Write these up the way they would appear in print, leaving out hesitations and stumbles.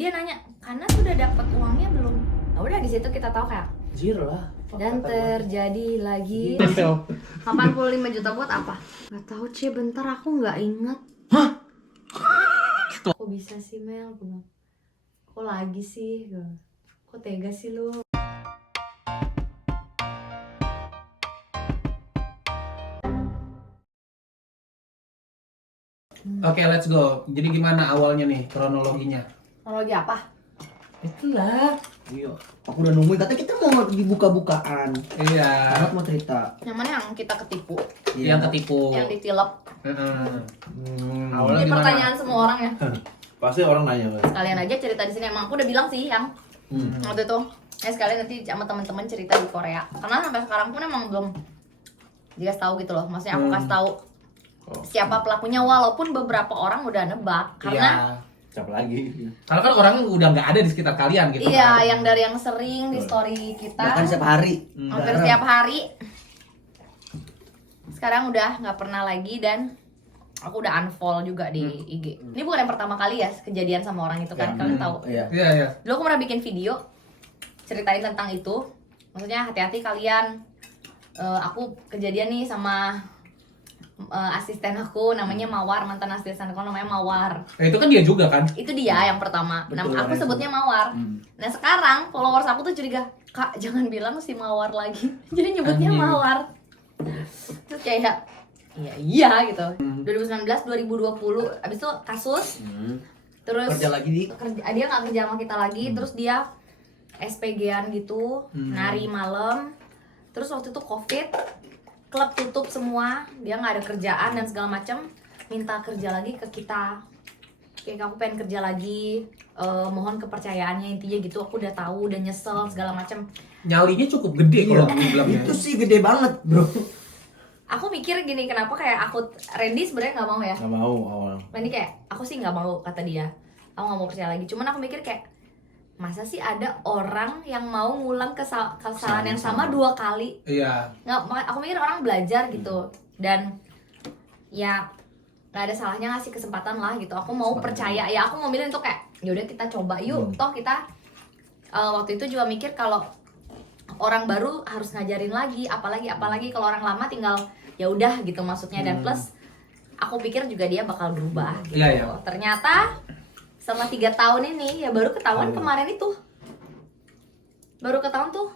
dia nanya, Kana sudah dapat uangnya belum? Nah, udah di situ kita tahu kayak Zero lah. dan terjadi lagi 85 juta buat apa? Gak tahu C, bentar aku nggak inget. Hah? Kok bisa sih Mel? Kok lagi sih? Kok tega sih lu? Oke, let's go. Jadi gimana awalnya nih kronologinya? Teknologi apa? Itulah. Iya. Aku udah nungguin, katanya kita mau dibuka-bukaan. Iya. Anak mau cerita. Yang mana yang kita ketipu? Yang ketipu. Yang ditilep? Awalnya Ini gimana? pertanyaan semua orang ya. Pasti orang nanya kan. Sekalian aja cerita di sini. Emang aku udah bilang sih yang waktu itu. Sekalian nanti sama teman-teman cerita di Korea. Karena sampai sekarang pun emang belum dikasih tahu gitu loh. Maksudnya aku kasih tahu siapa pelakunya, walaupun beberapa orang udah nebak. Karena Siapa lagi? Karena kan orangnya udah nggak ada di sekitar kalian gitu. iya, kan? yang dari yang sering di story kita Bahkan setiap hari. hampir setiap hari. Sekarang udah nggak pernah lagi dan aku udah unfollow juga di IG. Ini bukan yang pertama kali ya kejadian sama orang itu kan, kalian tahu. Iya. Iya, iya. Dulu aku pernah bikin video ceritain tentang itu. Maksudnya hati-hati kalian. Aku kejadian nih sama asisten aku namanya Mawar, mantan asisten aku namanya Mawar. Nah, itu kan dia juga kan? Itu dia yang pertama. Betul, Aku Lorenzo. sebutnya Mawar. Nah sekarang followers aku tuh curiga, Kak jangan bilang si Mawar lagi. Jadi nyebutnya Anjing. Mawar. Terus kayak iya gitu. 2019 2020 abis itu kasus. Terus Kerja lagi di dia nggak kerja sama kita lagi. Terus dia SPG-an gitu, nari malam. Terus waktu itu COVID, klub tutup semua, dia nggak ada kerjaan dan segala macam, minta kerja lagi ke kita. Kayak aku pengen kerja lagi, mohon kepercayaannya, intinya gitu. Aku udah tahu, udah nyesel segala macam. Nyalinya cukup gede kalau gue bilangnya. itu sih gede banget, bro. Aku mikir gini, kenapa kayak Randy sebenarnya nggak mau ya. Nggak mau awal. Randy kayak aku sih nggak mau, kata dia. Aku nggak mau percaya lagi. Cuman aku mikir kayak masa sih ada orang yang mau ngulang kesalahan yang sama 2 kali? Iya. Aku mikir orang belajar gitu, dan ya nggak ada salahnya ngasih kesempatan lah gitu. Aku mau percaya ya, aku mau milih untuk kayak yaudah kita coba yuk. Toh kita waktu itu juga mikir kalau orang baru harus ngajarin lagi, apalagi kalau orang lama tinggal ya udah gitu maksudnya. Dan plus aku pikir juga dia bakal berubah gitu. Iya, iya. Ternyata selama 3 tahun ini ya baru ketahuan kemarin itu. Baru ketahuan tuh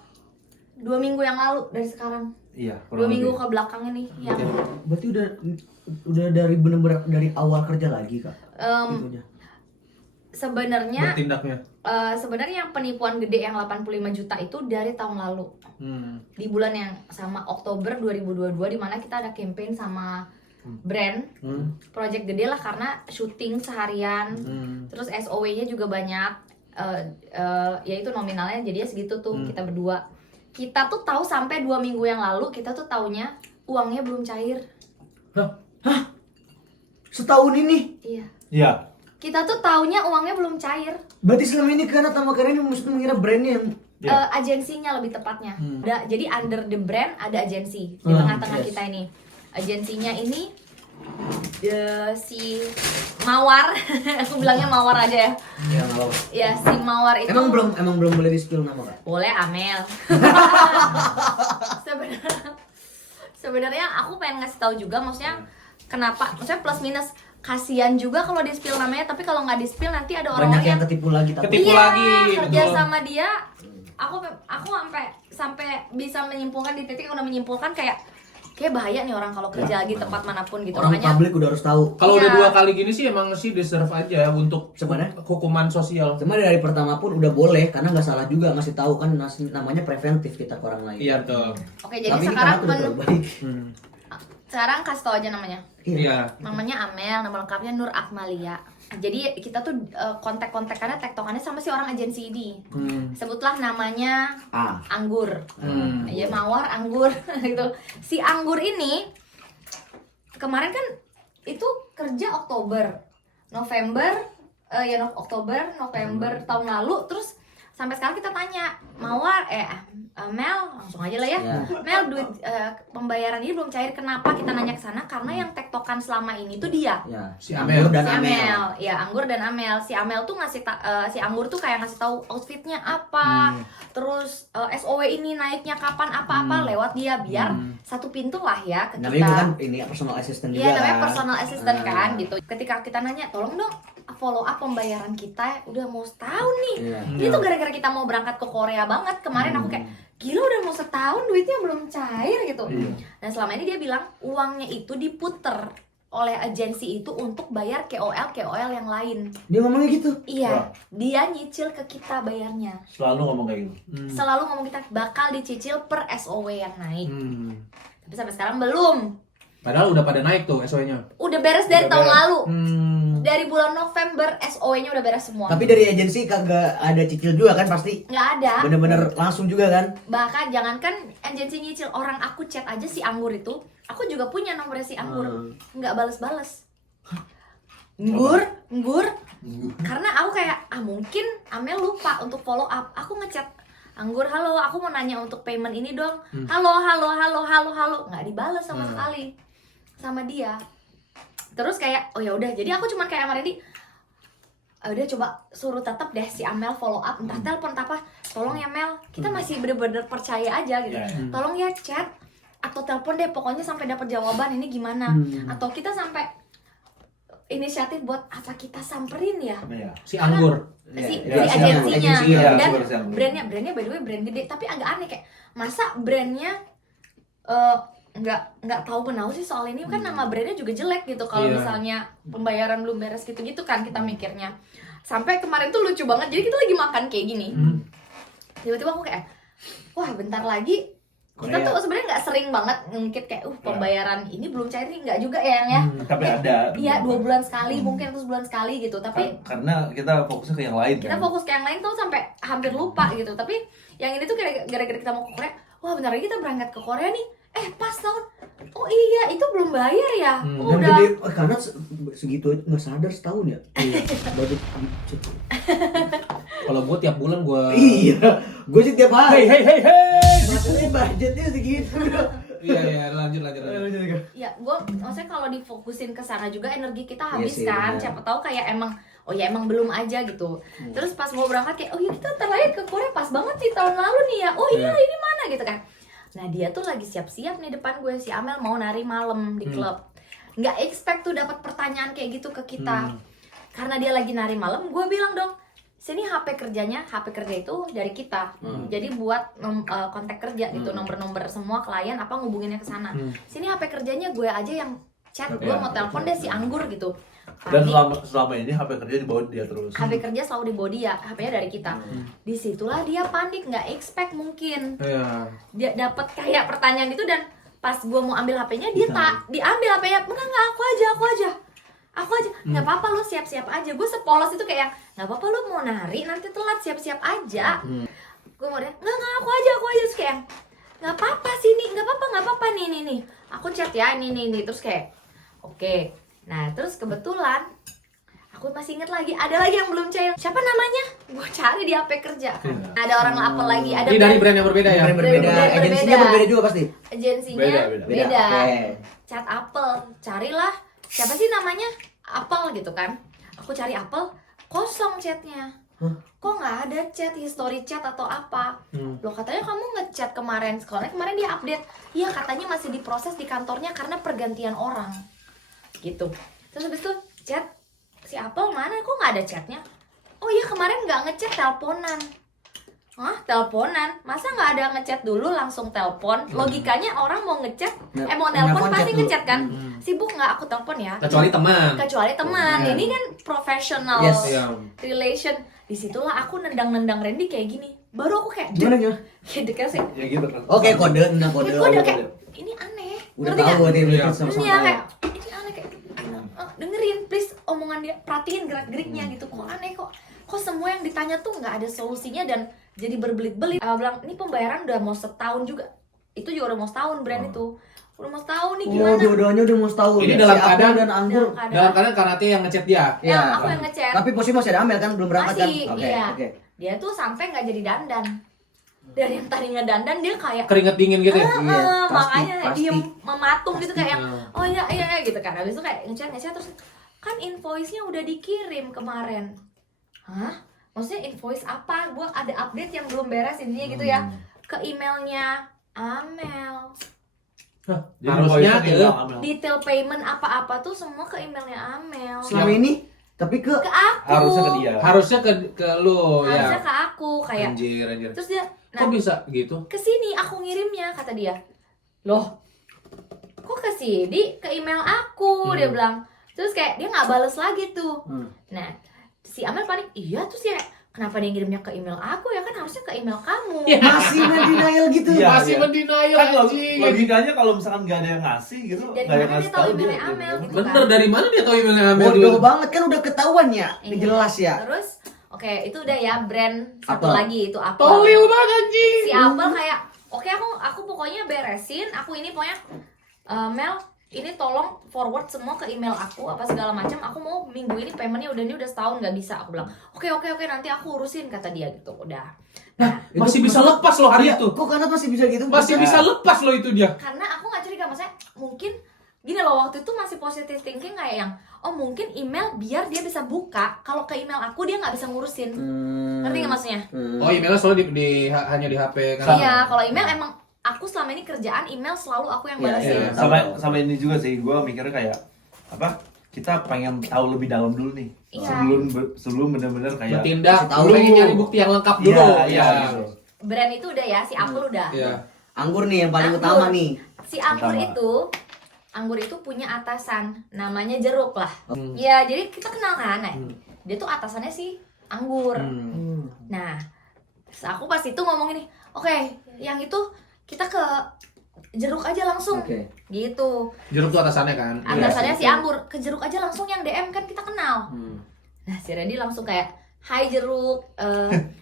2 minggu yang lalu dari sekarang. Iya. 2 minggu ke belakang ini yang Berarti udah dari bener-bener dari awal kerja lagi, Kak. Itunya. sebenarnya Bertindaknya. sebenarnya yang penipuan gede yang 85 juta itu dari tahun lalu. Di bulan yang sama Oktober 2022 di mana kita ada campaign sama brand project gede lah karena syuting seharian. Terus SOW-nya juga banyak. Ya itu nominalnya jadinya segitu tuh. Kita berdua. Kita tuh tahu sampai 2 minggu yang lalu kita tuh taunya uangnya belum cair. Setahun ini. Iya. Iya. Kita tuh taunya uangnya belum cair. Berarti selama ini karena sama kalian mesti mengira brandnya yang Agensinya lebih tepatnya. Jadi under the brand ada agensi di Hmm, tengah-tengah yes. kita ini. Agensinya ini si Mawar, aku bilangnya Mawar aja ya. ya nggak apa-apa. Ya si Mawar itu. Emang belum boleh di spill nama, Kak? Boleh Amel. Sebenarnya aku pengen ngasih tahu juga, maksudnya kenapa? Maksudnya plus minus. Kasian juga kalau di spill namanya, tapi kalau nggak di spill nanti ada Banyak orang-orang yang ketipu lagi tapi. Ketipu iya, lagi, kerja betul. sama dia. Aku sampai bisa menyimpulkan di titik udah menyimpulkan kayak bahaya nih orang kalau kerja lagi tempat manapun gitu. Orang Makanya publik udah harus tahu. Kalau udah Iya. 2 kali gini sih emang sih deserve aja untuk Sebenarnya? hukuman sosial. Sebenarnya dari pertama pun udah boleh karena nggak salah juga ngasih tahu kan namanya preventif kita ke orang lain. Iya betul. oke, jadi Tapi ini sekarang karena udah terbaik. sekarang kasih tau aja namanya. Iya. Namanya Amel, nama lengkapnya Nur Akmalia. Jadi kita tuh kontak-kontakannya, tektokannya sama si orang agensi ini. Sebutlah namanya Anggur. Ya Mawar Anggur gitu. Si Anggur ini kemarin kan itu kerja Oktober, November, Oktober, November tahun lalu. Terus sampai sekarang kita tanya Mel, langsung aja lah ya. Mel, duit pembayaran ini belum cair, kenapa? Kita nanya ke sana karena yang tektokan selama ini tuh dia. Si Amel dan Si Amel. Amel, ya Anggur dan Amel. Si Amel tuh si Anggur tuh kayak ngasih tahu outfitnya apa, terus SOW ini naiknya kapan apa-apa lewat dia, biar satu pintu lah ya ke Namanya kita. kan ini personal assistant juga. Iya, namanya kan? personal assistant kan gitu. Ketika kita nanya, tolong dong follow up pembayaran kita, udah mau setahun nih. Iya. Ini tuh gara-gara kita mau berangkat ke Korea banget. Kemarin aku kayak, gila udah mau setahun duitnya belum cair gitu. Nah selama ini dia bilang uangnya itu diputer oleh agensi itu untuk bayar KOL yang lain. Dia ngomongnya gitu. Iya, dia nyicil ke kita bayarnya. Selalu ngomong kayak gitu. Selalu ngomong kita bakal dicicil per SOW yang naik. Tapi sampai sekarang belum. Padahal udah pada naik tuh SOW-nya. Udah beres dari tahun lalu. Dari Dari bulan November SOW-nya udah beres semua. Tapi dari agensi kagak ada cicil juga kan pasti. Nggak ada. Bener-bener langsung juga kan. Bahkan jangankan agensi nyicil, orang aku chat aja si Anggur itu, aku juga punya nomornya si Anggur, nggak bales-bales. Nggur. Karena aku kayak mungkin Amel lupa untuk follow up. Aku ngechat Anggur, halo, aku mau nanya untuk payment ini dong. Halo, nggak dibales sama sekali sama dia. Terus kayak oh ya udah, jadi aku cuma kayak sama Randy, udah coba suruh tetap deh si Amel follow up, entah telepon apa, tolong ya Mel, kita masih bener-bener percaya aja gitu. Tolong ya chat atau telepon deh, pokoknya sampai dapat jawaban ini gimana. Atau kita sampai inisiatif buat apa kita samperin ya. Si Anggur. Si Iya, agensinya iya, dan super si Anggur. brandnya by the way brand gede, tapi agak aneh kayak masa brandnya nggak tahu kenal sih soal ini kan, nama brandnya juga jelek gitu kalau Iya. misalnya pembayaran belum beres gitu kan kita mikirnya. Sampai kemarin tuh lucu banget, jadi kita lagi makan kayak gini, tiba-tiba aku kayak wah bentar lagi kita tuh sebenarnya nggak sering banget ngungkit kayak pembayaran ini belum cair nih, nggak juga ya yang ya. Tapi ada. Iya 2 bulan sekali mungkin atau sebulan sekali gitu, tapi Karena kita fokusnya ke yang lain kita kan. fokus ke yang lain tuh sampai hampir lupa gitu. Tapi yang ini tuh gara-gara kita mau ke Korea, wah bentar lagi kita berangkat ke Korea nih, pas tahun, oh iya itu belum bayar ya. Oh, Dan udah gede, karena segitu aja nggak sadar setahun ya. Budget. Kalau gue tiap bulan gue Iya, gue sih tiap hari. hey. Maksudnya budgetnya segitu. Iya, lanjut. ya gue maksudnya kalau difokusin ke sana juga energi kita Iya habis sih, kan. benar. Siapa tahu kayak emang emang belum aja gitu. Terus pas mau berangkat kayak oh iya kita terlahir ke Korea pas banget sih tahun lalu nih ya. Oh iya ini mana gitu kan. Nah dia tuh lagi siap-siap nih depan gue, si Amel mau nari malam di klub. Nggak expect tuh dapat pertanyaan kayak gitu ke kita. Karena dia lagi nari malam, gue bilang dong, sini HP kerja itu dari kita. Jadi buat kontak kerja gitu, nomor-nomor semua klien apa ngubunginnya ke sana. Sini HP kerjanya gue aja yang chat, gue mau telepon deh si Anggur gitu. Dan Panik. selama ini HP kerja dibawa dia terus. HP kerja selalu di body ya, HP-nya dari kita. Disitulah dia panik, nggak expect mungkin. Iya. Dia dapat kayak pertanyaan itu, dan pas gue mau ambil HP-nya dia tak diambil HP-nya. Enggak, aku aja. Nggak apa-apa lo siap-siap aja. Gue sepolos itu kayak nggak apa-apa lo mau nari nanti telat, siap-siap aja. Gue mau dia nggak aku aja terus kayak nggak apa-apa sini, nggak apa-apa nih. Aku chat ya ini terus kayak oke. Nah terus kebetulan aku masih inget lagi, ada lagi yang belum cair. Siapa namanya? Gue cari di HP kerja. Ada orang lapor lagi. Ada Ini dari brand yang berbeda ya. Brand berbeda, Brand agensinya berbeda. berbeda juga pasti. agensinya Beda. beda. Oke. Chat Apple, carilah siapa sih namanya Apple gitu kan. Aku cari Apple, kosong chatnya. Kok nggak ada chat, history chat atau apa? Loh katanya kamu ngechat kemarin, soalnya kemarin dia update. Iya katanya masih diproses di kantornya karena pergantian orang gitu. Terus habis itu chat si Apple mana, kok nggak ada chatnya? Oh iya kemarin nggak ngechat, teleponan. Hah, teleponan? Masa nggak ada ngechat dulu langsung telepon? Logikanya orang mau ngechat, mau nelpon pasti chat dulu. ngechat kan? Sibuk nggak, aku telepon ya. Kecuali teman. Kecuali teman. Iya. Ini kan professional Yes. Iya. relation. Disitulah aku nendang Randy kayak gini. Baru aku kayak Gimana? kayak deket sih. Ya gitu kan. Oke, kode, nah kode. Ini kode kayak ini aneh. Udah Ngerti tahu nggak? berarti Iya. sama Ini ya kayak ini aneh kayak dengerin please omongan dia, perhatiin gerak-geriknya gitu. Kok aneh kok semua yang ditanya tuh nggak ada solusinya dan jadi berbelit-belit. Bilang ini pembayaran udah mau setahun juga. Itu juga udah mau setahun brand itu. Udah mau setahun nih Oh, gimana? dua-duanya udah mau setahun. Ini Si dalam Apple keadaan- dan Anggur. Dalam Dalam keadaan karena dia yang ngechat dia. Ya, aku yang ngechat. Tapi posisi masih ada Amel kan belum berangkat kan? Masih, Oke, iya. oke. dia tuh sampai nggak jadi dandan. Dari yang tadinya dandan dia kayak Keringet dingin gitu ya? Iya, makanya pasti. diem mematung gitu kayak Iya. oh iya iya gitu kan. Habis itu kayak ngechat terus kan invoice-nya udah dikirim kemarin. Hah? Maksudnya invoice apa? Gua ada update yang belum beres intinya gitu ya. Ke emailnya Amel. Jadi Harusnya voice-nya ke tinggal Amel. Detail payment apa-apa tuh semua ke emailnya Amel. Selama ini tapi ke Ke aku. Harusnya ke dia. Harusnya ke lu Harusnya ya. ke aku kayak. Anjir. Terus dia Kok bisa gitu? kesini aku ngirimnya kata dia. Loh, kok kesini ke email aku dia bilang. Terus kayak dia nggak bales lagi tuh. Nah si Amel panik, iya terus ya kenapa dia ngirimnya ke email aku ya kan harusnya ke email kamu. masih denial gitu. Iya, Masih iya. mendenial Kan anjing. logikanya kalau misalkan nggak ada yang ngasih gitu, Dari nggak ada yang mana ngasih dia tahu tahu emailnya Amel gitu Bener, kan. dari mana dia tahu emailnya Amel Bodoh dulu? banget kan udah ketahuan ya. Iya. Jelas ya. Terus oke itu udah ya brand satu Apple. lagi itu Apple. Tolil banget anjing. Si Apple kayak oke aku pokoknya beresin, aku ini pokoknya Mel ini tolong forward semua ke email aku apa segala macam. Aku mau minggu ini paymentnya udah setahun nggak bisa. Aku bilang oke nanti aku urusin kata dia gitu udah. Nah Masih bisa lepas loh hari Iya, itu. kok karena masih bisa gitu? Masih bisa lepas loh itu dia. karena aku nggak curiga maksudnya mungkin gini loh waktu itu masih positive thinking kayak yang oh mungkin email biar dia bisa buka kalau ke email aku dia nggak bisa ngurusin. Ngerti nggak maksudnya? Oh, emailnya soalnya hanya di HP kan. Iya kalau email emang aku selama ini kerjaan email selalu aku yang Iya, balesin. iya. sama ini juga sih, gue mikirnya kayak apa? Kita pengen tahu lebih dalam dulu nih. Iya. Sebelum benar-benar kayak Bertindak, Kasih tahu. pengen nyari bukti yang lengkap dulu. Iya, Iya. iya, gitu. Brand itu udah ya, si Apple udah. Iya. Anggur nih yang paling Anggur. utama nih. Si Anggur Utama. itu punya atasan, namanya Jeruk lah. Hmm. Ya, jadi kita kenal kan. Nah, dia tuh atasannya si Anggur. Nah, terus aku pas itu ngomong ini, oke, yang itu kita ke Jeruk aja langsung. Oke. Gitu. Jeruk tuh atasannya kan. Atasannya Iya, si Anggur, ke Jeruk aja langsung yang DM kan kita kenal. Nah, si Randy langsung kayak, "Hai Jeruk,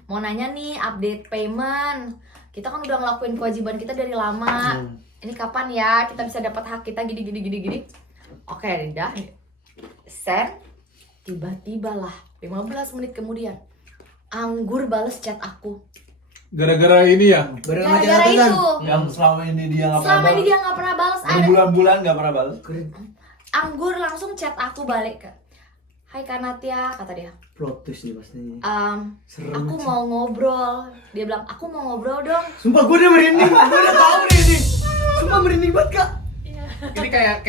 mau nanya nih update payment. Kita kan udah ngelakuin kewajiban kita dari lama. Ini kapan ya kita bisa dapat hak kita gini. Oke, udah. Send. Tiba-tiba lah 15 menit kemudian Anggur bales chat aku. Gara-gara ini ya. Gara-gara itu. yang selama ini dia nggak Selama pernah ini dia nggak pernah balas ada. berbulan-bulan nggak pernah balas. Anggur langsung chat aku balik ke, "Hai Kanatia," kata dia. Plot twist nih pasti. Serem. Aku mau ngobrol. Dia bilang, "Aku mau ngobrol dong." Sumpah gue udah merinding. Gue udah tahu nih. Sumpah merinding banget kak. Ini kayak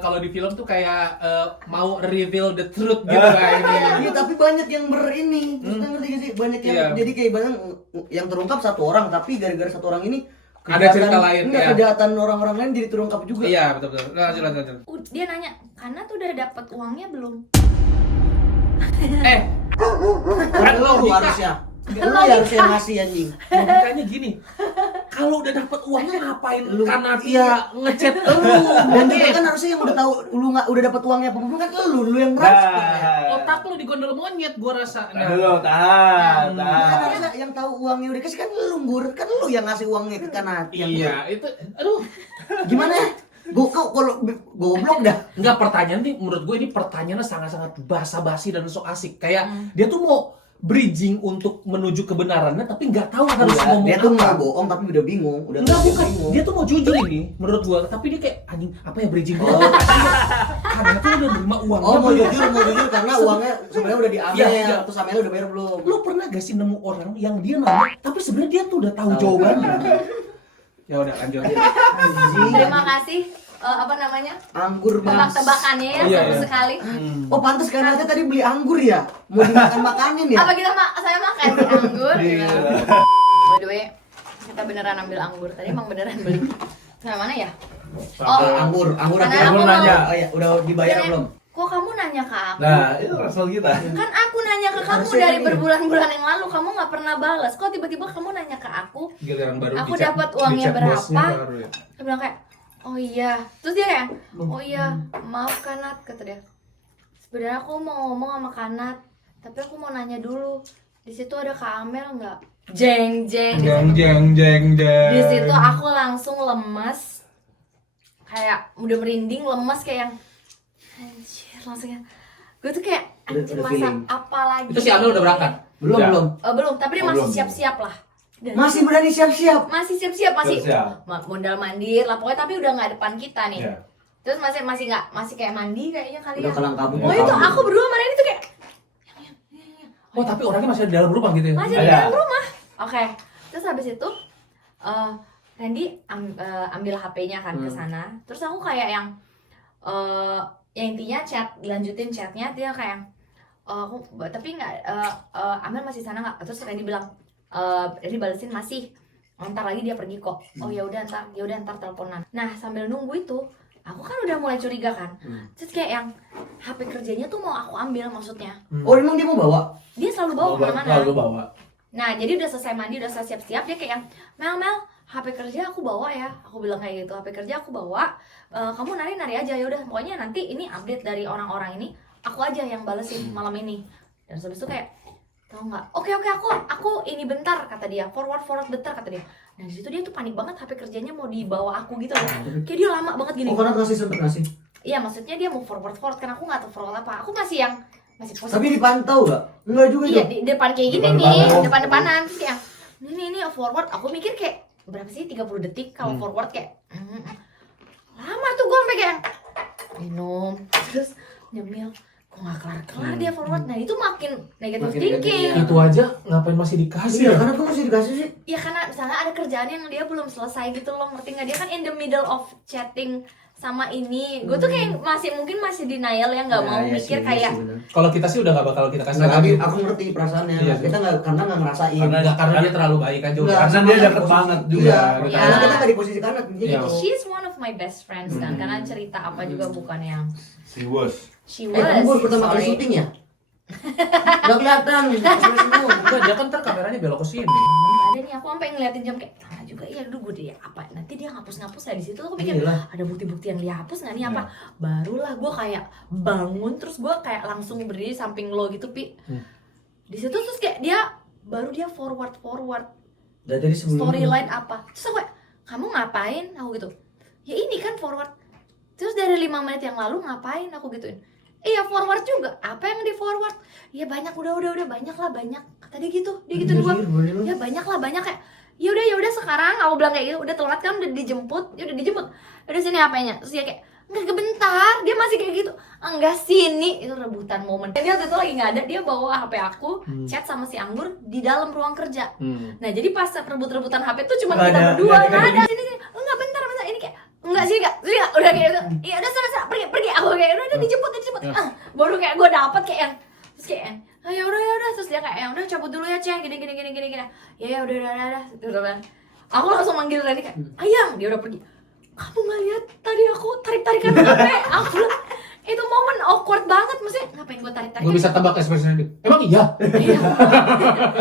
kalau di film tuh kayak mau reveal the truth gitu kayak ini. Iya tapi banyak yang ini. Maksudnya ngerti gak sih? Banyak yang Iya. jadi kayak banyak yang terungkap satu orang tapi gara-gara satu orang ini Ada cerita lain, enggak, ya. kejahatan orang-orang lain jadi terungkap juga. Iya, betul. Lanjut. Dia nanya, "Karena tuh udah dapat uangnya belum?" Kan lo harusnya. Lu harusnya ngasih anjing. Logikanya gini. Kalau udah dapat uangnya ngapain Lu- karena iya. ngechat lu? Dan juga kan harusnya yang udah tahu lu nggak udah dapat uangnya apa belum kan lu yang transfer. Nah, Otak lu digondol monyet gua rasa. dulu tahan. Kan harusnya yang tahu uangnya udah kasih kan lu Gur, kan lu yang ngasih uangnya ke Kanati. Iya, itu aduh. Gimana ya? Gue kalau goblok dah. Enggak, pertanyaan nih menurut gue ini pertanyaannya sangat-sangat basa-basi dan sok asik. Kayak dia tuh mau bridging untuk menuju kebenarannya tapi nggak tahu harus ngomong Dia tuh mau apa. bohong tapi udah bingung, udah Enggak, tahu bukan. bingung. Dia tuh mau jujur ini menurut gua, tapi dia kayak anjing apa ya bridging gua. Karena tuh udah nerima uangnya. Oh mau belum? jujur karena uangnya sebenarnya udah diambil, Iya, iya. terus Amel udah bayar belum? Lu pernah gak sih nemu orang yang dia nanya tapi sebenarnya dia tuh udah tahu jawabannya. Ya udah lanjut. Terima kasih apa namanya? Anggur mas. Tebak-tebakannya ya Iya, satu iya. sekali. Oh pantas karena aja tadi beli anggur ya, mau dimakan-makanin ya? Apa saya makan sih anggur? Iya. By the way, kita beneran ambil anggur. Tadi emang beneran beli. Sama mana ya? Oh, Anggur Karena akhirnya. aku nanya. Oh ya, udah dibayar Gini, belum? Kok kamu nanya ke aku? Nah, itu respon kita. Kan aku nanya ke kamu Harusnya dari ini. berbulan-bulan yang lalu, kamu nggak pernah balas. Kok tiba-tiba kamu nanya ke aku? Giliran baru Aku dicek- dapat uangnya dicek berapa? bosnya baru ya. Dia bilang kayak, "Oh iya." Terus dia kayak, "Oh iya, maaf Kanat," kata dia. "Sebenarnya aku mau ngomong sama Kanat, tapi aku mau nanya dulu. Di situ ada Kak Amel nggak?" Jeng. Jeng. Di situ aku langsung lemes, kayak udah merinding, lemes kayak yang anjir langsung ya. Gue tuh kayak anjir Udah masa feeling. apa lagi? Itu si Amel udah berangkat? Belum, Udah. belum. Belum, tapi dia Oh, masih belum. siap-siap lah. Dan Masih berani siap-siap. masih siap-siap, masih Siap. mondar mandir lah pokoknya, tapi udah nggak depan kita nih. Iya. Terus masih kayak mandi kayaknya kali Udah ya. kalang kabut. Oh itu aku berdua sama Randy tuh kayak Oh tapi orangnya masih di dalam rumah gitu ya? masih di Ada. dalam rumah. Oke. Terus habis itu Randy ambil HP-nya kan ke sana. Terus aku kayak yang intinya lanjutin chatnya, dia kayak aku tapi nggak Amel masih sana nggak? Terus Randy bilang Randy balesin masih. Ntar lagi dia pergi kok. Oh ya udah ntar teleponan. Nah sambil nunggu itu aku kan udah mulai curiga kan. Terus kayak yang HP kerjanya tuh mau aku ambil maksudnya. Oh, emang dia mau bawa? Dia selalu bawa kemana-mana. Lalu bawa. Nah jadi udah selesai mandi, udah selesai siap-siap, dia kayak yang Mel HP kerja aku bawa ya. Aku bilang kayak gitu, HP kerja aku bawa. Kamu nari aja ya udah. Pokoknya nanti ini update dari orang-orang ini aku aja yang balesin malam ini. Dan habis itu kayak tau nggak? Oke aku ini bentar kata dia, forward bentar kata dia. Nah di situ dia tuh panik banget, HP kerjanya mau dibawa aku gitu loh. Kayak dia lama banget gini. Oh, karena sempet ngasih. Iya maksudnya dia mau forward kan aku nggak tahu forward apa. Aku masih positif. Tapi dipantau nggak? Enggak juga Iya tuh. di depan kayak gini nih, depan-depanan terus kayak ini forward. Aku mikir kayak berapa sih 30 detik kalau forward kayak lama tuh gue sampai kayak minum terus nyemil. Kok nggak kelar dia forward. Nah itu makin negatif Makin thinking. negatif, Itu aja ngapain masih dikasih Iya, ya? karena gue masih dikasih sih. Ya karena misalnya ada kerjaan yang dia belum selesai gitu loh, ngerti nggak? Dia kan in the middle of chatting sama ini. Gue tuh kayak mungkin masih denial ya, nggak mau Iya mikir sih, kayak iya sih, bener. Kalau kita sih udah gak bakal kita kasih Nggak, lagi. tapi aku ngerti perasaannya. Iya, Kita karena nggak ngerasain. Karena dia terlalu baik aja. Nggak, Karena dia deket banget juga. Iya, Iya. karena kita nggak di posisi kanan. Jadi Iya. gitu. she's one of my best friends kan, karena cerita apa juga bukan yang Si Wos. she Kamu was. pertama kali Sorry. syuting ya? Nggak kelihatan. Enggak, dia kan ntar kameranya belok ke sini. Ada nih aku sampai ngeliatin jam kayak juga iya dulu gue dia apa nanti dia ngapus ya di situ aku pikir Iyalah. ada bukti-bukti yang dia hapus nggak nih apa. Barulah gue kayak bangun terus gue kayak langsung berdiri samping lo gitu Pi. Di situ terus kayak baru dia forward Udah dari sebelum storyline apa. Terus aku kayak kamu ngapain aku gitu. Ya ini kan forward. Terus dari 5 menit yang lalu ngapain aku gituin. Iya forward juga. Apa yang di forward? Ya banyak udah banyak lah banyak. Kata dia gitu. Dia gitu gue. Ya banyak lah banyak kayak. Ya udah sekarang aku bilang kayak gitu. Udah telat kan udah dijemput. Ya udah dijemput. Udah sini apanya? Terus dia kayak enggak bentar. Dia masih kayak gitu. Enggak sini. Itu rebutan momen. Dia waktu itu lagi nggak ada. Dia bawa HP aku chat sama si Anggur di dalam ruang kerja. Nah jadi pas rebut-rebutan HP tuh cuma Nggak kita ada, berdua. nggak ada. Nggak ada. Sini enggak bentar ini kayak enggak sih enggak udah kayak gitu. Iya udah sana pergi aku kayak udah dijemput baru kayak gue dapet kayak yang terus kayak yang ya udah terus dia kayak yang udah cabut dulu ya Ceh gini ya udah terus aku langsung manggil Randy kayak Ayang, dia udah pergi. Kamu nggak lihat tadi aku tarik-tarikan HP aku bilang, itu momen awkward banget maksudnya ngapain gue tarik-tarikan. Gue bisa tebak ekspresinya dia. Emang iya? Iya.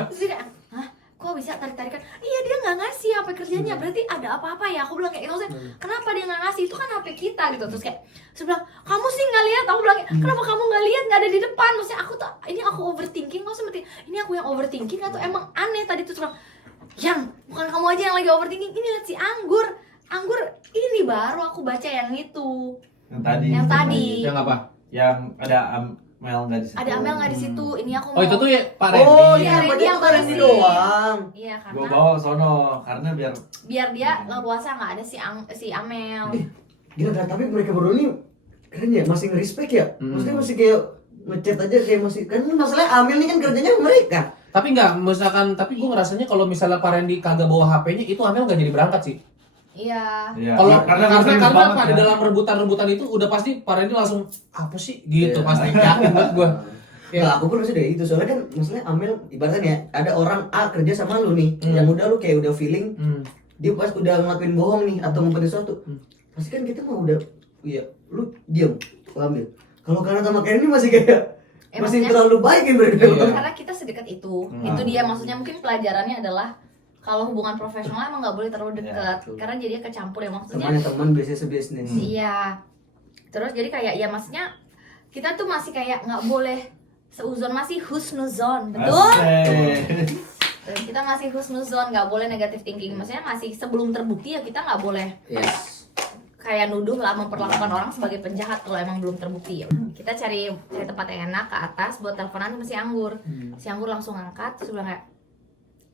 Terus dia kayak, hah? Kok bisa tarik-tarikan? Iya dia nggak ngasih HP kerjanya, berarti ada apa-apa ya? Aku bilang kayak gitu, maksudnya, kenapa dia nggak ngasih? Itu kan HP kita gitu. Terus kayak, saya bilang, kamu sih nggak lihat? Aku bilang, kenapa kamu nggak lihat? Nggak ada di depan. Maksudnya aku tuh, ini aku overthinking. Kok seperti ini aku yang overthinking atau emang aneh tadi tuh bilang, yang bukan kamu aja yang lagi overthinking. Ini lihat si Anggur ini baru aku baca yang itu. Yang tadi. Yang apa? Yang ada Amel nggak di situ. Ada Amel nggak di situ? Ini aku Oh itu tuh ya Pak Randy. Oh Iya, iya, Randy dia yang bukan Randy balesin. doang. Iya Gue karena bawa ke sono karena biar dia nggak puasa nggak ada si Amel. Gila kan, tapi mereka berdua ini keren ya, masih nge-respect ya. Maksudnya masih kayak ngechat aja kayak masih kan masalahnya Amel ini kan kerjanya mereka. Tapi enggak, misalkan, tapi gue ngerasanya kalau misalnya Pak Randy kagak bawa HP-nya, itu Amel nggak jadi berangkat sih. Iya. Iya, Kalau karena karena banget apa ya. di dalam rebutan itu udah pasti Pak Randy langsung apa sih gitu pasti yakin banget gue. Ya aku pun masih dari itu, soalnya kan maksudnya Amel ibaratnya ya, ada orang A kerja sama lu nih, yang udah lu kayak udah feeling, dia pas udah ngelakuin bohong nih atau ngumpetin sesuatu, pasti kan kita mah udah, iya, lu diam, lu ambil. Kalau karena sama Karen ini masih kayak masih maksudnya- terlalu baik gitu. Iya. Karena kita sedekat itu. Itu dia maksudnya mungkin pelajarannya adalah kalau hubungan profesional emang nggak boleh terlalu dekat karena jadinya kecampur ya maksudnya. Temannya teman, bisnis sebisnis. Iya. Terus jadi kayak ya maksudnya kita tuh masih kayak nggak boleh seuzon, masih husnuzon, betul? Asik. Kita masih husnuzon, nggak boleh negative thinking. Maksudnya masih sebelum terbukti ya kita nggak boleh Yes. kayak nuduh lah, memperlakukan orang sebagai penjahat kalau emang belum terbukti. Kita cari tempat yang enak ke atas buat teleponan sama si Anggur. Si Anggur langsung angkat terus bilang kayak,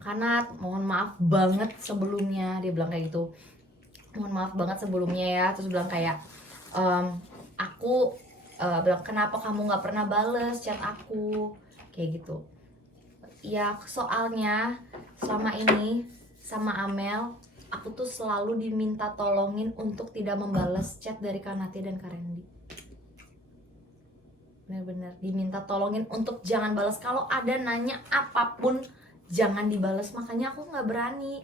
Kanat, mohon maaf banget sebelumnya, dia bilang kayak gitu. Mohon maaf banget sebelumnya ya, terus bilang kayak aku bilang kenapa kamu nggak pernah bales chat aku kayak gitu. Ya soalnya selama ini sama Amel aku tuh selalu diminta tolongin untuk tidak membalas chat dari Kanati dan Karendi. Bener-bener diminta tolongin untuk jangan balas, kalau ada nanya apapun jangan dibalas. Makanya aku nggak berani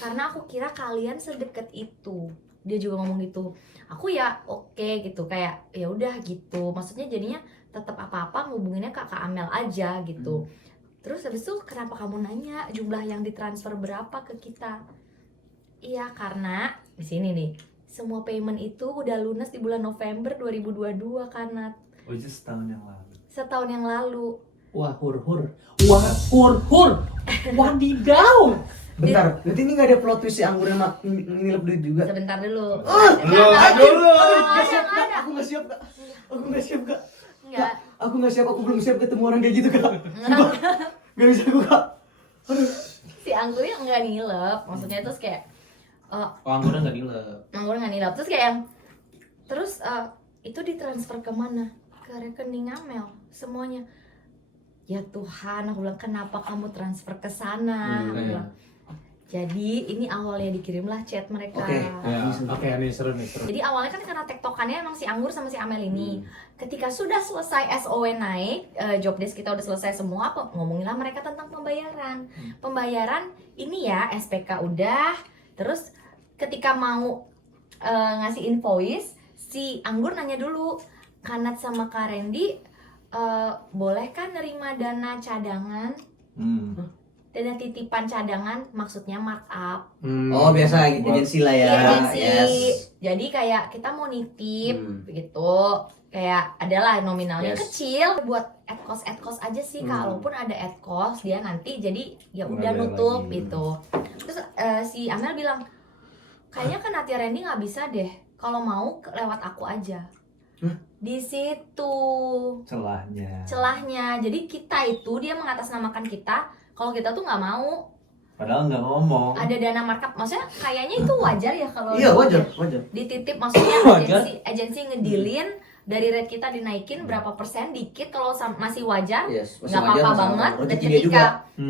karena aku kira kalian sedekat itu. Dia juga ngomong gitu. Aku ya oke gitu, kayak ya udah gitu. Maksudnya jadinya tetap apa-apa ngubunginnya ke Kak Amel aja gitu. Terus habis itu kenapa kamu nanya jumlah yang ditransfer berapa ke kita? Iya karena di sini nih semua payment itu udah lunas di bulan November 2022 Kanat. Oh itu setahun yang lalu. Setahun yang lalu. Wah, hur. Wadidaw. Bentar, berarti ini nggak ada plot twist si Anggur sama nilep duit juga? Sebentar dulu. Dulu. Aku nggak siap kak. Aku nggak siap kak. Enggak. Aku nggak siap. Aku belum siap ketemu orang kayak gitu kak. Enggak. Gak bisa aku kak. Aduh. Si Anggurnya enggak nilep. Maksudnya terus kayak Anggurnya nggak nilep. Anggur nggak nilep. Terus kayak yang terus itu ditransfer kemana? Ke rekening Amel semuanya. Ya Tuhan, aku bilang kenapa kamu transfer ke sana? Aku bilang, jadi ini awalnya dikirimlah chat mereka. Oke, ini seru nih. Jadi awalnya kan karena tektokannya emang si Anggur sama si Amel ini. Ketika sudah selesai SOW naik, job desk kita udah selesai semua, ngomonginlah mereka tentang pembayaran. Pembayaran ini ya SPK udah. Terus ketika mau ngasih invoice, si Anggur nanya dulu, Kanat sama Kak Randy boleh kan nerima dana cadangan? Dana titipan cadangan, maksudnya markup. Oh biasa agensi lah ya. Iya, agensi. Yes. Jadi kayak kita mau nitip gitu, kayak adalah nominalnya kecil buat ad cost aja sih. Kalaupun ada ad cost dia nanti jadi ya udah nutup gitu. Terus si Amel bilang kayaknya kan Natia Randy nggak bisa deh, kalau mau lewat aku aja. Di situ celahnya. Jadi kita itu dia mengatasnamakan kita kalau kita tuh nggak mau. Padahal nggak ngomong. Ada dana markup, maksudnya kayaknya itu wajar ya kalau Iya wajar. dititip, maksudnya agensi ngedilin dari rate kita dinaikin berapa persen dikit, kalau masih wajar Yes, nggak apa-apa banget. Dan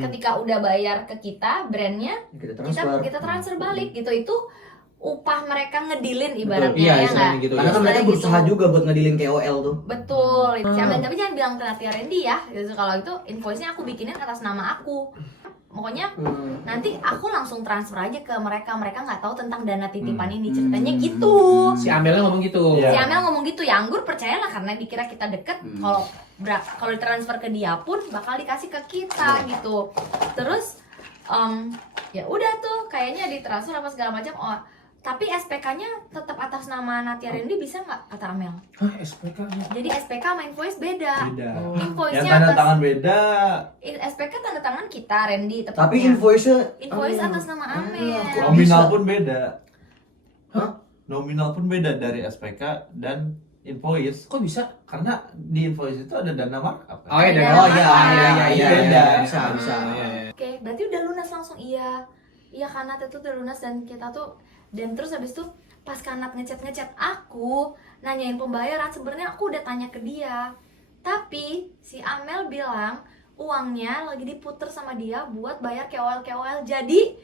ketika udah bayar ke kita brandnya, kita transfer balik gitu. Itu upah mereka ngedilin ibaratnya. Betul, ya nggak? gitu, Karena kan mereka berusaha juga buat ngedilin KOL tuh. Betul. Tapi jangan bilang ke Natia Randy ya. Gitu. Kalau itu invoice-nya aku bikinin atas nama aku. Pokoknya nanti aku langsung transfer aja ke mereka. Mereka nggak tahu tentang dana titipan ini, ceritanya gitu. Si Amelnya ngomong gitu. Si Amel ngomong gitu, ya Anggur percayalah karena dikira kita deket. Kalau ditransfer ke dia pun bakal dikasih ke kita gitu. Terus ya udah tuh kayaknya ditransfer apa segala macam. Tapi SPK-nya tetap atas nama Natia Randy bisa nggak, kata Amel? Hah, SPK-nya? Jadi SPK sama invoice beda. Invoice-nya Yang tanda tangan beda. SPK tanda tangan kita Randy tepatnya. Tapi invoice atas nama Amel. Nominal pun beda. Hah? Nominal pun beda dari SPK dan invoice. Kok bisa? Karena di invoice itu ada dana markup. Oh iya, Beda. Bisa. Oke, berarti udah lunas langsung. Iya Kanat itu udah lunas dan kita tuh. Dan terus habis itu pas Kanat ngechat aku nanyain pembayaran, sebenarnya aku udah tanya ke dia, tapi si Amel bilang uangnya lagi diputer sama dia buat bayar KOL. Jadi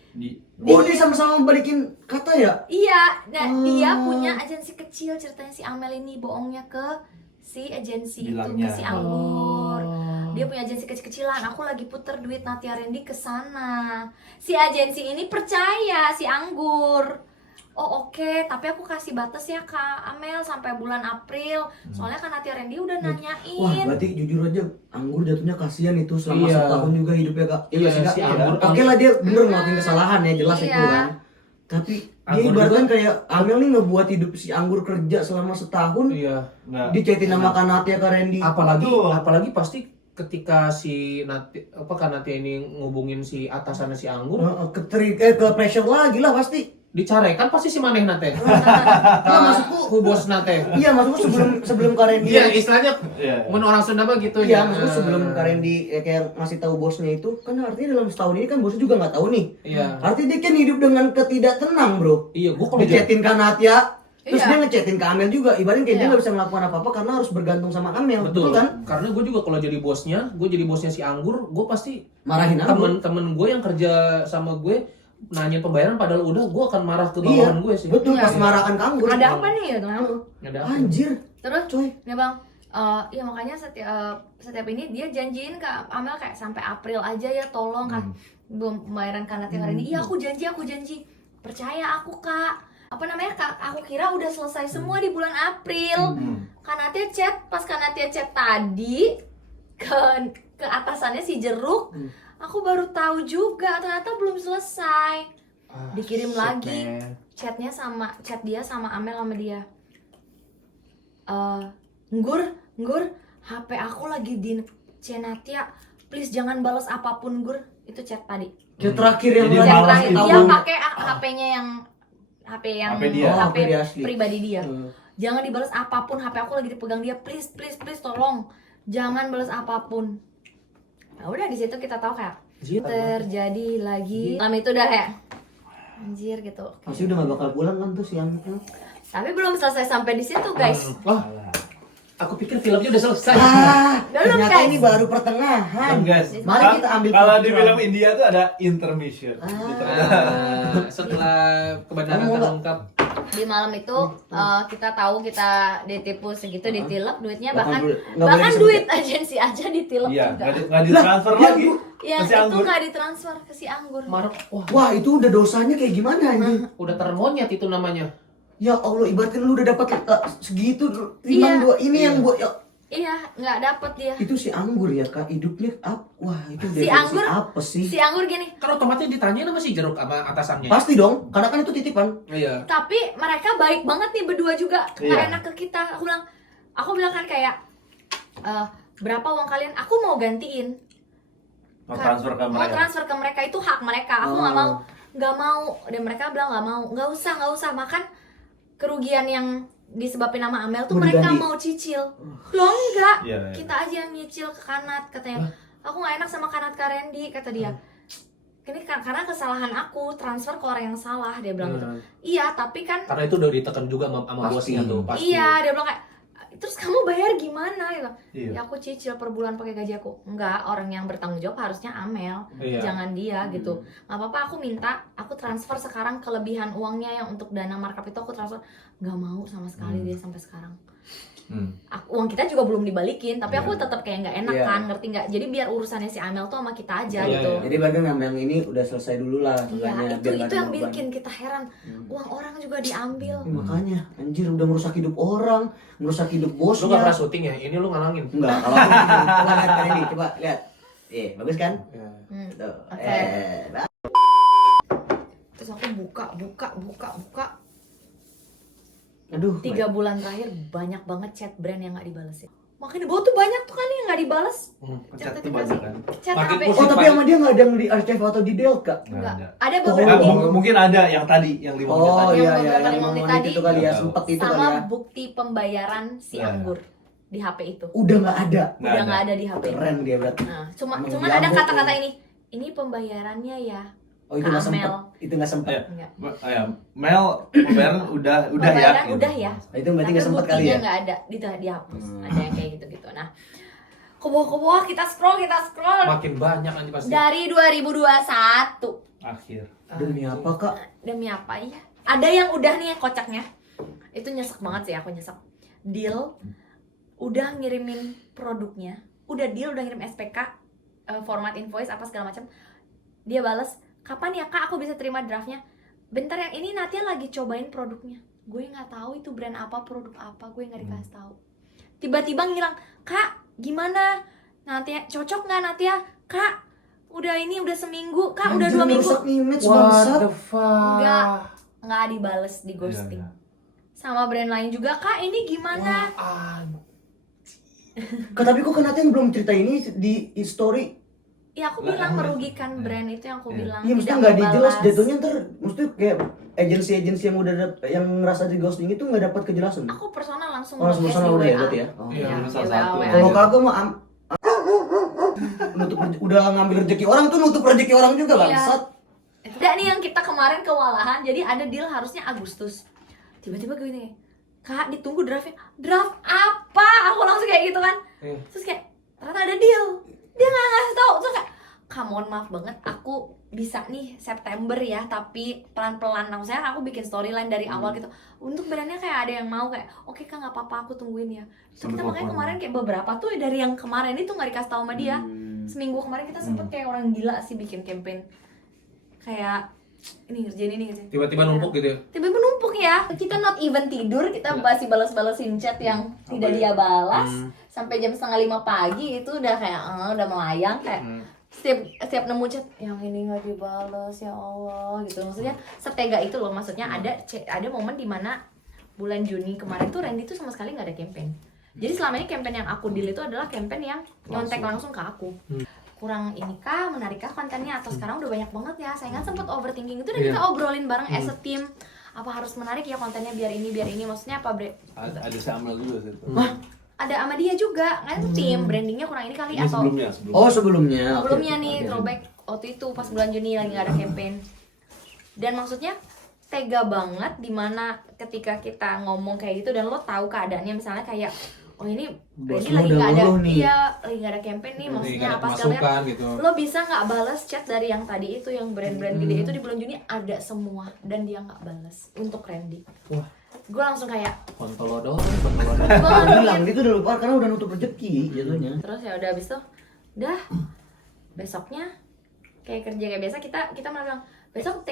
dia sama-sama balikin kata ya? Iya, dia punya agensi kecil, ceritanya si Amel ini bohongnya ke si agensi Bilangnya. itu, ke si Anggur. Dia punya agensi kecil-kecilan, aku lagi puter duit Natia Randy ke sana. Si agensi ini percaya si Anggur. Oh oke, tapi aku kasih batas ya Kak Amel sampai bulan April. Soalnya kan Natia Randy udah nanyain. Wah, berarti jujur aja Anggur jatuhnya kasihan itu selama Iya. setahun juga hidupnya Kak. Iya, sih, Kak? si Anggur. Oke lah dia bener ngelakuin kesalahan ya, jelas Iya. itu kan. Tapi dia Anggur ibaratkan kayak Amel nih ngebuat hidup si Anggur kerja selama setahun. Iya. Nah, Dicetin nama Natia ke Randy. Apalagi pasti ketika si Natia ini ngubungin si atasannya si Anggur. Ke pressure lagi lah pasti. Dicare kan pasti si maneh nate. Iya, maksudku Ku bos nate. iya maksudku sebelum Karendi Iya, istilahnya Iya. mun orang Sunda mah gitu iya ya. maksudku sebelum Karendi kayak ngasih tahu bosnya itu kan artinya dalam setahun ini kan bosnya juga nggak tahu nih. Iya. Artinya dia kan hidup dengan ketidaktenang, bro. Iya, gua kalau Dicetin ke Natya, terus Iya. dia ngechatin ke Amel juga. Ibaratnya kayak dia Iya. nggak bisa melakukan apa-apa karena harus bergantung sama Amel, betul, betul kan? Karena gue juga kalau jadi bosnya, gue jadi bosnya si Anggur, gue pasti Marahin Anggur. temen-temen gue yang kerja sama gue nanya pembayaran padahal udah gue akan marah ke Iya, bawahan gue sih. betul. Iya. Pas marahkan ke Anggur. Ada apa nih gitu kan? Ada apa? Anjir, Terus coy. ya bang, ya makanya setiap ini dia janjiin ke Amel kayak sampai April aja ya tolong kan belum pembayaran kanatnya hari ini. Iya aku janji. Percaya aku kak. Apa namanya kak? Aku kira udah selesai semua di bulan April. Kanatnya chat, pas Kanatnya chat tadi ke atasannya si Jeruk. Aku baru tahu juga ternyata belum selesai. Dikirim shit, lagi man. chat dia sama Amel sama dia. Nggur, HP aku lagi di Cenatya, please jangan balas apapun Nggur. Itu chat tadi. Yang terakhir yang Jadi Chat malas terakhir gitu. dia pakai HP-nya yang HP HP dia. Oh, HP HP dia asli. pribadi dia. Jangan dibalas apapun, HP aku lagi dipegang dia, please tolong. Jangan balas apapun. Nah, udah di situ kita tahu kayak terjadi lagi. Malam itu udah kayak anjir gitu. Pasti udah gak bakal pulang kan tuh si Amel. Tapi belum selesai sampai di situ, guys. Oh, aku pikir filmnya udah selesai. Belum, Ternyata guys. ini baru pertengahan. Guys, Mari kita ambil kalau di kesimpulan. film India tuh ada intermission. Gitu. Setelah kebenaran Kamu nggak- terungkap, Di malam itu kita tahu kita ditipu segitu, ditilep duitnya, Bahkan bahkan nggak boleh disebut duit agensi aja ditilep Iya, juga. nggak ditransfer lagi. Ya ke si itu Anggur. nggak ditransfer ke si Anggur. marah. Wah, Wah, itu udah dosanya kayak gimana anjing? udah termonyet itu namanya. Ya Allah, ibaratkan lu udah dapat segitu Iya. timbang dua ini yang gua ya, Iya, nggak dapet dia. itu si Anggur ya Kak, hidupnya wah itu Si definisi Anggur- apa sih? Si Anggur gini, Kan otomatis ditanya sama si Jeruk sama atasannya. Pasti dong, karena kan itu titipan. Iya. tapi mereka baik banget nih berdua juga, nggak Iya. enak ke kita. Aku bilang kan kayak berapa uang kalian? Aku mau gantiin. Mau transfer ke Mau mereka. transfer ke mereka, itu hak mereka. Aku nggak mau, dan mereka bilang nggak mau, nggak usah. Makan kerugian yang disebabin nama Amel tuh Mau mereka diganti. mau cicil. Loh enggak, Iya, iya. kita aja yang nyicil ke Kanat katanya. Aku nggak enak sama Kanat Karendi kata dia. Ini karena kesalahan aku transfer ke orang yang salah, dia bilang gitu. Iya, tapi kan Karena itu udah ditekan juga sama Pasti. bosnya tuh, pasti. iya, dia bilang kayak terus kamu bayar gimana? Dia bilang, Iya. ya aku cicil per bulan pakai gaji aku. Enggak, orang yang bertanggung jawab harusnya Amel, Iya. jangan dia gitu. Nggak apa-apa, aku minta, aku transfer sekarang kelebihan uangnya yang untuk dana markup itu aku transfer. Nggak mau sama sekali dia sampai sekarang. Uang kita juga belum dibalikin, tapi aku tetap kayak nggak enak Iya. kan, ngerti nggak? Jadi biar urusannya si Amel tuh sama kita aja Iya, gitu. iya. Jadi bagian yang ini udah selesai dulu lah. Iya, makanya itu biar nggak ada yang beban. bikin kita heran. Uang orang juga diambil. Makanya, anjir udah merusak hidup orang, merusak hidup Lu gak bosnya. pernah syuting ya? Ini lu ngalangin. Enggak, kalau aku gitu. Coba lihat kan ini, coba lihat. Bagus kan? Iya. Tuh. Oke. Terus aku buka. Aduh. 3 bulan terakhir banyak banget chat brand yang nggak dibalesin. Makanya di bawah tuh banyak tuh kan yang nggak dibales. Chat tuh banyak kan. Chat Makin HP. pusing. Oh, tapi sama dia nggak ada yang di archive atau di delete, Kak? Enggak. ada. Ada Oh, beberapa Mungkin ada yang tadi, yang 5 menit Oh tadi. iya Yang iya, beberapa yang 5 menit 5 menit tadi. itu kali ya, Nggak sempet itu kali sama ya. bukti pembayaran si Iya. Anggur di HP itu. Udah nggak ada. Udah nggak ada di HP. Keren dia berarti. Nah, Emang cuman dia ada bohong. kata-kata ini pembayarannya ya. Oh itu Ke nggak sempet. Amel. Itu nggak sempet. Iya. Enggak. Ya, Mel, pembayaran udah ya. Pembayaran gitu. udah ya. Itu berarti Tapi nggak sempet kali buktinya ya. nggak ada, dihapus. Ada yang kayak gitu-gitu. Nah, ke bawah kita scroll. Makin banyak aja pasti. Dari 2021. Akhir. Demi apa, Kak? Demi apa ya? Ada yang udah nih kocaknya. Itu nyesek banget sih, aku nyesek. Deal udah ngirimin produknya, udah ngirim SPK, format invoice apa segala macam. Dia balas, "Kapan ya, Kak, aku bisa terima draftnya?" "Bentar, yang ini Natya lagi cobain produknya." Gue nggak tahu itu brand apa, produk apa, gue nggak dikasih tahu. Tiba-tiba ngilang, "Kak, gimana? Natya cocok nggak Natya? Kak, udah seminggu, Kak, udah Anjir, 2 minggu." merusak image What bangsat. the fuck? Nggak dibales, di ghosting. Iya, Sama brand lain juga, "Kak, ini gimana?" Wah, Kak, tapi kok kenapa yang belum cerita ini di story? Ya aku bilang merugikan brand itu yang aku bilang. Iya, maksudnya tidak nggak dijelas membalas. jatuhnya ntar, maksudnya kayak agensi-agensi yang udah yang ngerasa di ghosting itu nggak dapat kejelasan. Aku personal langsung Oh, langsung broadcast personal di udah ya WA. berarti ya? Oh. Iya, Iya, udah salah di satu. WA. Kalau kagak mah udah ngambil rezeki orang tuh nutup rezeki orang juga Iya. bangsat. Dan nih yang kita kemarin kewalahan, jadi ada deal harusnya Agustus. Tiba-tiba gue gini, Kak ditunggu draftnya. Draft apa? Aku langsung kayak gitu kan. Terus kayak ternyata ada deal. Dia nggak ngasih tahu. Terus kayak, come on, maaf banget, aku bisa nih September ya, tapi pelan-pelan. Maksudnya aku bikin storyline dari awal gitu. Untuk brandnya kayak ada yang mau kayak, oke Kak nggak apa-apa, aku tungguin ya. Terus kita makanya kemarin kayak beberapa tuh dari yang kemarin itu nggak dikasih tahu sama dia. Seminggu kemarin kita sempet kayak orang gila sih bikin campaign. Kayak ini ngerjain ini ngerjain. Tiba-tiba numpuk gitu ya. Tiba-tiba numpuk ya. Kita not even tidur, kita masih balas-balasin chat yang tidak dia balas. Sampai jam 4:30 pagi itu udah kayak udah melayang kayak setiap nemu chat yang ini nggak dibalas ya Allah gitu. Maksudnya setega itu loh. Maksudnya ada momen dimana bulan Juni kemarin tuh Randy tuh sama sekali nggak ada campaign. Jadi selama ini campaign yang aku deal itu adalah campaign yang nyontek langsung ke aku. Kurang ini kah, menarikkah kontennya, atau sekarang udah banyak banget ya. Saya kan sempet overthinking itu dan kita obrolin bareng as a team. Apa harus menarik ya kontennya biar ini, maksudnya apa Ada si Amel juga sih. ada sama dia juga kan tim brandingnya kurang ini kali Ini atau sebelumnya. Oh sebelumnya. Oke. sebelumnya nih throwback waktu itu pas bulan Juni lagi nggak ada campaign. Dan maksudnya tega banget dimana ketika kita ngomong kayak gitu dan lo tahu keadaannya, misalnya kayak oh ini Bos Randy lo lagi udah nggak ada, ngeluh nih. iya lagi nggak ada campaign nih, maksudnya apa segala Masukan gitu. lo bisa nggak balas chat dari yang tadi itu yang brand-brand gede itu di bulan Juni ada semua dan dia nggak balas untuk Randy. Wah. Gue langsung kayak Kontolodor. gue Bilang itu udah lupa karena udah nutup rezeki jatuhnya. terus ya udah habis itu udah besoknya kayak kerja kayak biasa, kita malah bilang besok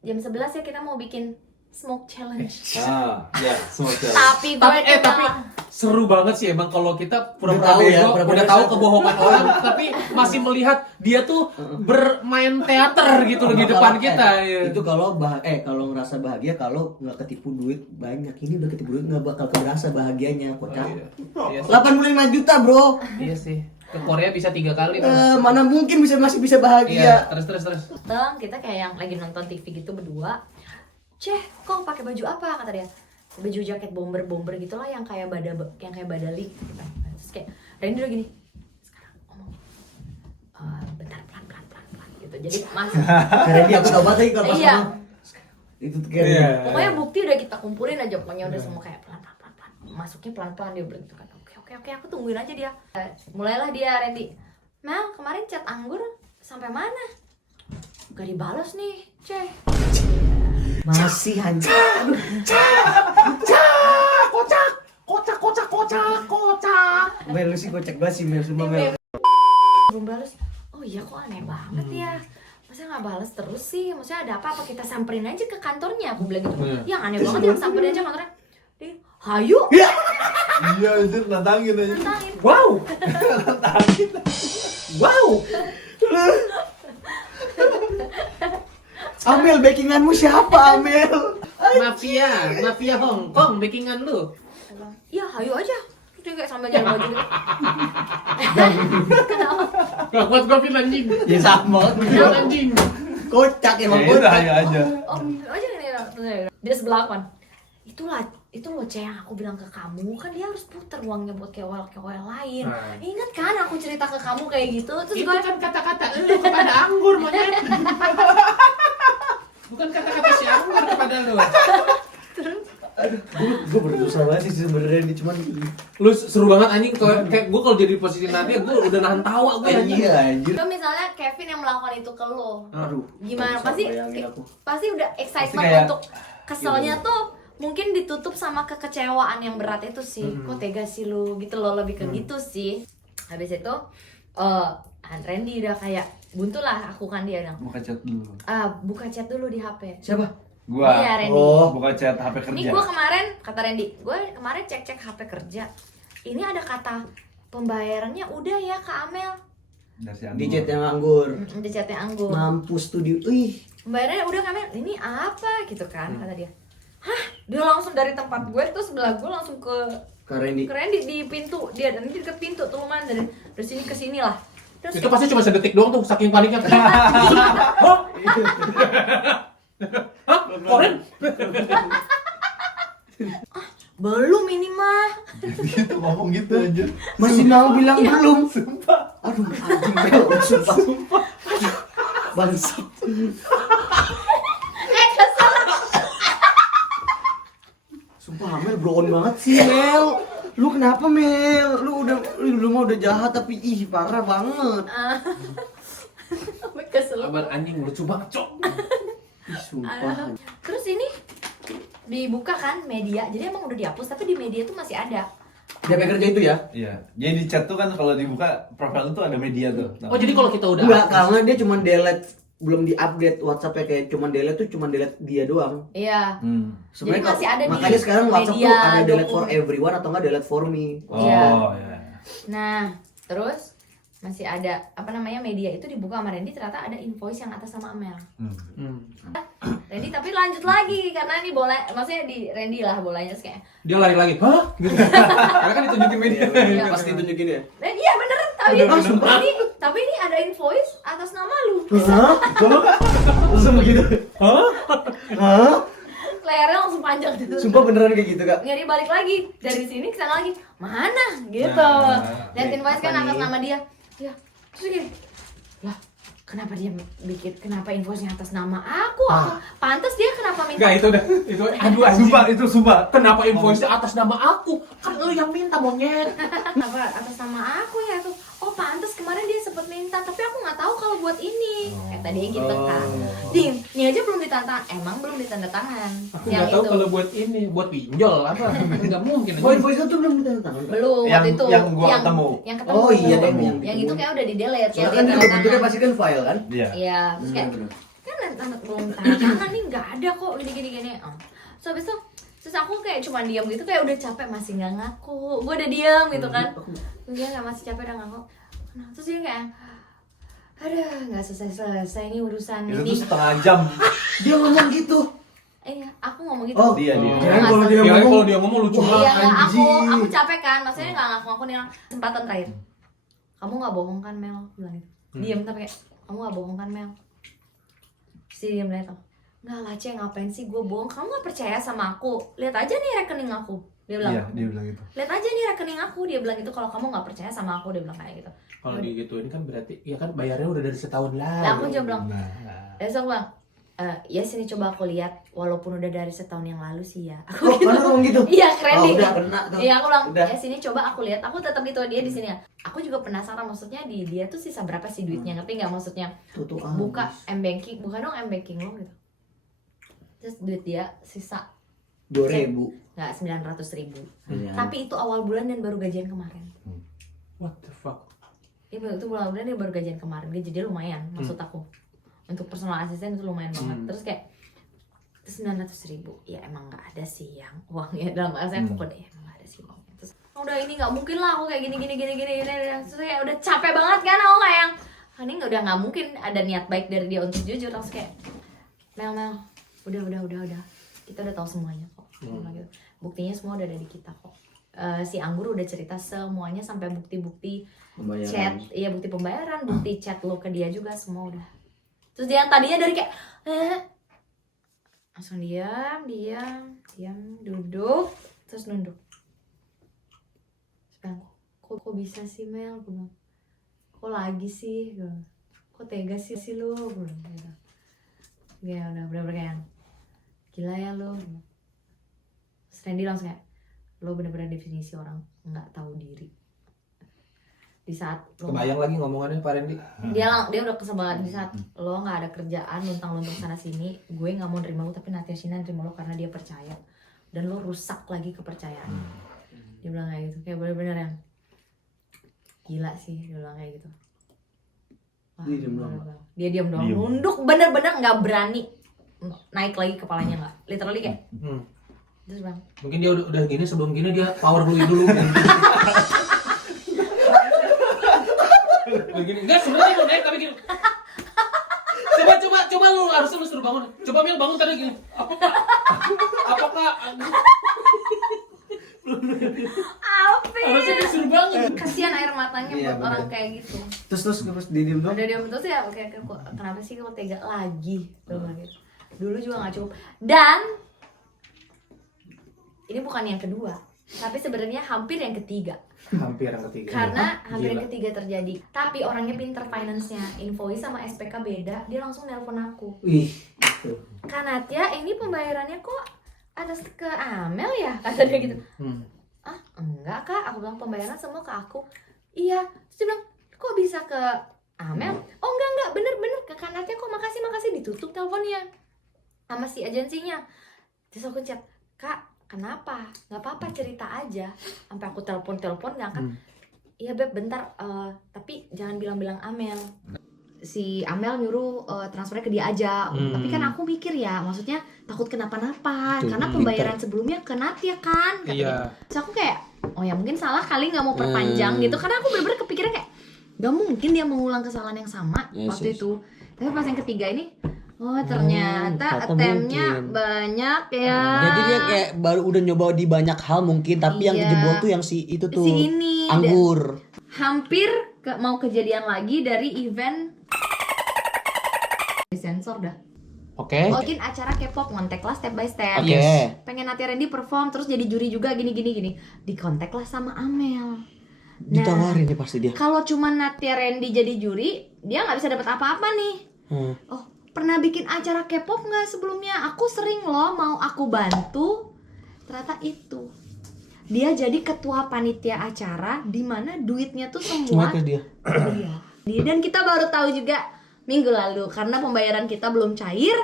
jam 11 ya kita mau bikin smoke challenge. Ya, semua jalan. Tapi gue Tapi seru banget sih emang kalau kita pura-pura Udah tahu ya, bego, pura-pura udah tahu bego. kebohongan orang, tapi masih melihat dia tuh bermain teater gitu loh di depan kita. Ya. Itu kalau kalau ngerasa bahagia kalau nggak ketipu duit banyak. Ini udah ketipu duit nggak bakal keberasa bahagianya, kocak. Iya sih. 85 juta bro. Iya sih. Ke Korea bisa 3 kali. Mana mungkin masih bisa bahagia. Iya, terus. bang kita kayak yang lagi nonton TV gitu berdua. Kok pakai baju apa, kata dia. Baju jaket bomber gitulah yang kayak badali gitu kan. Terus kayak Randy udah gini. Sekarang ngomong bentar pelan gitu. Jadi mas Karena dia aku tahu banget lagi kalau pas Iya. ngomong. Itu tuh kayak Iya. pokoknya bukti udah kita kumpulin aja, pokoknya udah semua kayak pelan. Masuknya pelan dia bilang gitu kan. Oke, aku tungguin aja dia. Mulailah dia Randy. Mel, kemarin chat anggur sampai mana? Gak dibalas nih, masih hancur. Kocak. Mel lu sih kocak banget sih Mel, semua Mel. Belum balas. Oh iya kok aneh banget ya. Masa nggak balas terus sih? Maksudnya ada apa kita samperin aja ke kantornya? Aku bilang gitu. Yang aneh banget yang samperin aja kantornya. Dia, hayu. Iya, itu nantangin aja. Tantangin. Wow. Wow. Amel, backinganmu siapa Amel? Mafia Hong Kong backingan lu. Ya hayu aja. Dia kayak sambil nyari baju gitu. Kenapa? Gak kuat gua film anjing. Ya sama. Anjing. Kocak emang Ya udah kocak. aja. Oh, aja nih. Dia sebelah kan. Itu loh yang aku bilang ke kamu, kan dia harus puter uangnya buat KOL lain. Nah. Ingat kan aku cerita ke kamu kayak gitu, terus Itu gue kan kata-kata lu kepada anggur monyet. Bukan kata-kata si anggur kepada lu. Gue berusaha banget sih sebenarnya ini cuman Lu seru banget anjing, kayak gue kalau jadi posisi Nadia gue udah nahan tawa gue anjing. iya anjir. Kalau misalnya Kevin yang melakukan itu ke lo, Aduh. gimana? Bisa Pasti bayangin aku. pasti udah excitement kayak- untuk keselnya tuh mungkin ditutup sama kekecewaan yang berat itu sih. Kok tega sih lu gitu loh, lebih ke gitu sih. Habis itu Randy udah kayak buntu lah aku kan dia bilang. Buka chat dulu. Buka chat dulu di HP. Siapa? Gua. Iya, Randy. Oh. Buka chat HP kerja. Ini gue kemarin, kata Randy, gue kemarin cek HP kerja. Ini ada kata pembayarannya udah ya ke Amel. Dari si Di Anggur. chat yang anggur. Di chatnya Anggur. Mampus tuh di. Ih. Pembayarannya udah ke Amel. Ini apa gitu kan kata dia. Hah? Dia langsung dari tempat gue terus sebelah gue langsung ke Kak Randy. Randy di pintu. Dia dan di dekat pintu tuh lumayan dari sini ke sini lah. Terus Itu pasti cuma sedetik doang tuh, saking paniknya. Hah? Hah? Koren? belum ini mah. Gitu ngomong gitu aja. Masih mau bilang belum. Sumpah. Aduh, anjing Mel, sumpah. Bangsat. Kesel. Sumpah Mel blow on banget sih Mel. Lu kenapa Mel? Lu mah udah jahat tapi ih parah banget. Sampai kesel. Abang anjing lucu banget, Cok. Ih sumpah. Terus ini dibuka kan media, jadi emang udah dihapus tapi di media tuh masih ada. Dia pengen kerja itu ya? Iya. Jadi di chat tuh kan kalau dibuka profil itu ada media tuh. Oh, jadi kalau kita udah Enggak, karena dia cuma delete belum di-update WhatsApp-nya kayak cuma delete dia doang. Iya. Sebenarnya Jadi masih ada di makanya sekarang WhatsApp media tuh ada delete for dokumen. everyone atau enggak delete for me. Oh, Iya. iya. Nah, terus masih ada apa namanya media itu dibuka sama Randy, ternyata ada invoice yang atas nama Amel. Randy tapi lanjut lagi karena ini bola, maksudnya di Randy lah bolanya terus kayak. dia lari lagi. Hah? Gitu. Karena kan ditunjukin media. Iya. Pasti tunjukin ya. Dan iya beneran tapi ini ada invoice atas nama lu. Hah? Langsung begitu. Hah? Hah? Layarnya langsung panjang gitu. Sumpah beneran kayak gitu, Kak. Nggak dia balik lagi dari sini ke sana lagi. Mana? Gitu. Nah, Lihat invoice kan apa atas nih? nama dia. Ya, terus gini. Lah, kenapa dia kenapa invoice-nya atas nama aku? Pantes dia kenapa minta? Enggak, itu aduh anjing. Sumpah. Kenapa invoice-nya atas nama aku? Kan lu yang minta, monyet. Kenapa atas nama aku ya tuh? Oh, pantes kemarin dia sempet minta, tapi aku nggak tahu kalau buat ini. Kayak tadi gitu kan. Dim, ini aja belum ditanda, emang belum ditanda tangan. Aku nggak tahu kalau buat ini, buat pinjol apa? Nggak mungkin. Oh, invoice itu belum ditandatangan. belum Yang- waktu itu yang gua ketemu. yang ketemu. Oh iya deh, yang itu kayak udah di delete Soalnya kan dia bentuknya pasti kan file kan? Iya. Iya, terus kayak Bener-bener. kan belum tanda tangan nih, nggak ada kok gini. So habis itu terus aku kayak cuma diam gitu, kayak udah capek masih nggak ngaku, gue udah diam gitu kan, dia nggak masih capek udah ngaku. Nah, terus dia kayak aduh nggak selesai ini urusan Itu ini. tuh setengah jam. Dia ngomong gitu. Aku ngomong gitu. Oh, Dia. Kirain kalau dia Kirain ngomong kalau dia ngomong lucu Wah, banget. Iya, nggak, anjing. aku capek kan, maksudnya nggak ngaku, aku nih kesempatan terakhir. Kamu nggak bohong kan Mel? Aku bilang gitu. Diam tapi kayak kamu nggak bohong kan Mel? Si diam lihat aku. Nggak lah Cek, ngapain sih gue bohong? Kamu nggak percaya sama aku? Lihat aja nih rekening aku. Dia bilang. Iya, dia bilang gitu. Lihat aja nih rekening aku. Dia bilang gitu. Kalau kamu nggak percaya sama aku, dia bilang kayak gitu. Kalau digituin kan berarti ya kan bayarnya udah dari setahun lalu. Nah, aku juga bilang. Nah. Terus aku bilang, ya sini coba aku lihat. Walaupun udah dari setahun yang lalu sih ya. Oh, mana ngomong gitu? Iya keren Oh, nih. udah kena tuh. Iya aku bilang, Udah. ya sini coba aku lihat. Aku tetap gitu dia di sini ya. Aku juga penasaran maksudnya di dia tuh sisa berapa sih duitnya, ngerti nggak maksudnya? Tuh, Buka m-banking, bukan dong m-banking lo gitu. Terus duit dia sisa 2.000. nggak 900.000. Iya. Tapi itu awal bulan dan baru gajian kemarin. What the fuck? Itu bulan dia baru gajian kemarin. Gaji dia lumayan, maksud aku. Untuk personal asisten itu lumayan banget. Terus kayak 900.000, ya emang nggak ada sih yang uangnya dalam bahasa aku kode emang nggak ada sih uangnya. Terus udah ini nggak mungkin lah aku kayak gini. Terus kayak udah capek banget kan aku kayak yang ini udah nggak mungkin ada niat baik dari dia untuk jujur. Terus kayak Mel udah kita udah tahu semuanya kok. Gitu. Buktinya semua udah ada di kita kok. Si Anggur udah cerita semuanya sampai bukti-bukti chat, iya bukti pembayaran, bukti chat lo ke dia juga semua udah. Terus dia yang tadinya dari kayak langsung diam, duduk, terus nunduk. Terus bilang, kok bisa sih Mel? Gue bilang, kok lagi sih? Gue bilang, kok tega sih lo? Gue bilang gitu. Ya udah bener-bener kayak gila ya lo. Terus Randy langsung kayak, lo bener-bener definisi orang nggak tahu diri. Di saat lo Kebayang lagi ngomongannya Pak Randy. dia udah kesel banget di saat lo nggak ada kerjaan luntang-luntung sana sini, gue nggak mau nerima lo tapi Natasha nerima lo karena dia percaya dan lo rusak lagi kepercayaannya. Dia bilang kayak gitu, kayak bener-bener yang gila sih, dia bilang kayak gitu. Wah, Dia diem doang. bener-bener. Dia diam doang, Diem. nunduk bener-bener nggak berani naik lagi kepalanya, nggak literally kayak terus bang Mungkin dia udah gini, sebelum gini dia power dulu. Begini. Enggak, sebenarnya mau naik tapi gini. Coba lu harusnya lu suruh bangun. Coba Mil bangun tadi gini. Apakah Alvin harusnya disuruh bangun? kasihan air matanya Iya, buat orang bener. kayak gitu. Terus dia diem doang. Udah diam terus ya, oke, kenapa sih kok tega lagi tuh gitu. Dulu juga nggak cukup. Dan ini bukan yang kedua, tapi sebenarnya hampir yang ketiga. Hampir yang ketiga. Karena hampir Gila. yang ketiga terjadi. Tapi orangnya pinter finance-nya, invoice sama SPK beda. Dia langsung nelpon aku. Wih. Kak Natia, ini pembayarannya kok atas ke Amel ya? Kata dia gitu. Ah, enggak kak, aku bilang pembayaran semua ke aku. Iya, terus dia bilang, kok bisa ke Amel? Oh enggak, bener ke Kak Natia kok, makasih, ditutup teleponnya sama si agensinya. Terus aku chat, kak, kenapa? Nggak apa-apa, cerita aja. Sampai aku telepon nggak angkat. Iya beb, bentar, tapi jangan bilang Amel. Si Amel nyuruh transfernya ke dia aja. Tapi kan aku mikir ya, maksudnya takut kenapa-napa. Karena pembayaran sebelumnya ke Natia kan. Kata dia. Terus aku kayak, oh ya mungkin salah kali, nggak mau perpanjang gitu. Karena aku bener-bener kepikiran kayak, gak mungkin dia mengulang kesalahan yang sama waktu itu. Tapi pas yang ketiga ini, oh ternyata attempt-nya banyak ya. Jadi dia kayak baru udah nyoba di banyak hal mungkin, tapi yang kejebol tuh yang si itu tuh Si ini, anggur. Hampir mau kejadian lagi dari event sensor dah. Oke. Bikin acara K-pop, ngontek lah step by step. Oke. Pengen Natia Randy perform terus jadi juri juga gini. Dikontak lah sama Amel. Ditawarin nih pasti dia. Kalau cuma Natia Randy jadi juri, dia nggak bisa dapat apa-apa nih. Oh, pernah bikin acara K-pop nggak sebelumnya? Aku sering loh, mau aku bantu. Ternyata itu. Dia jadi ketua panitia acara di mana duitnya tuh semua Cuma ke dia. Dia. Dan kita baru tahu juga minggu lalu karena pembayaran kita belum cair.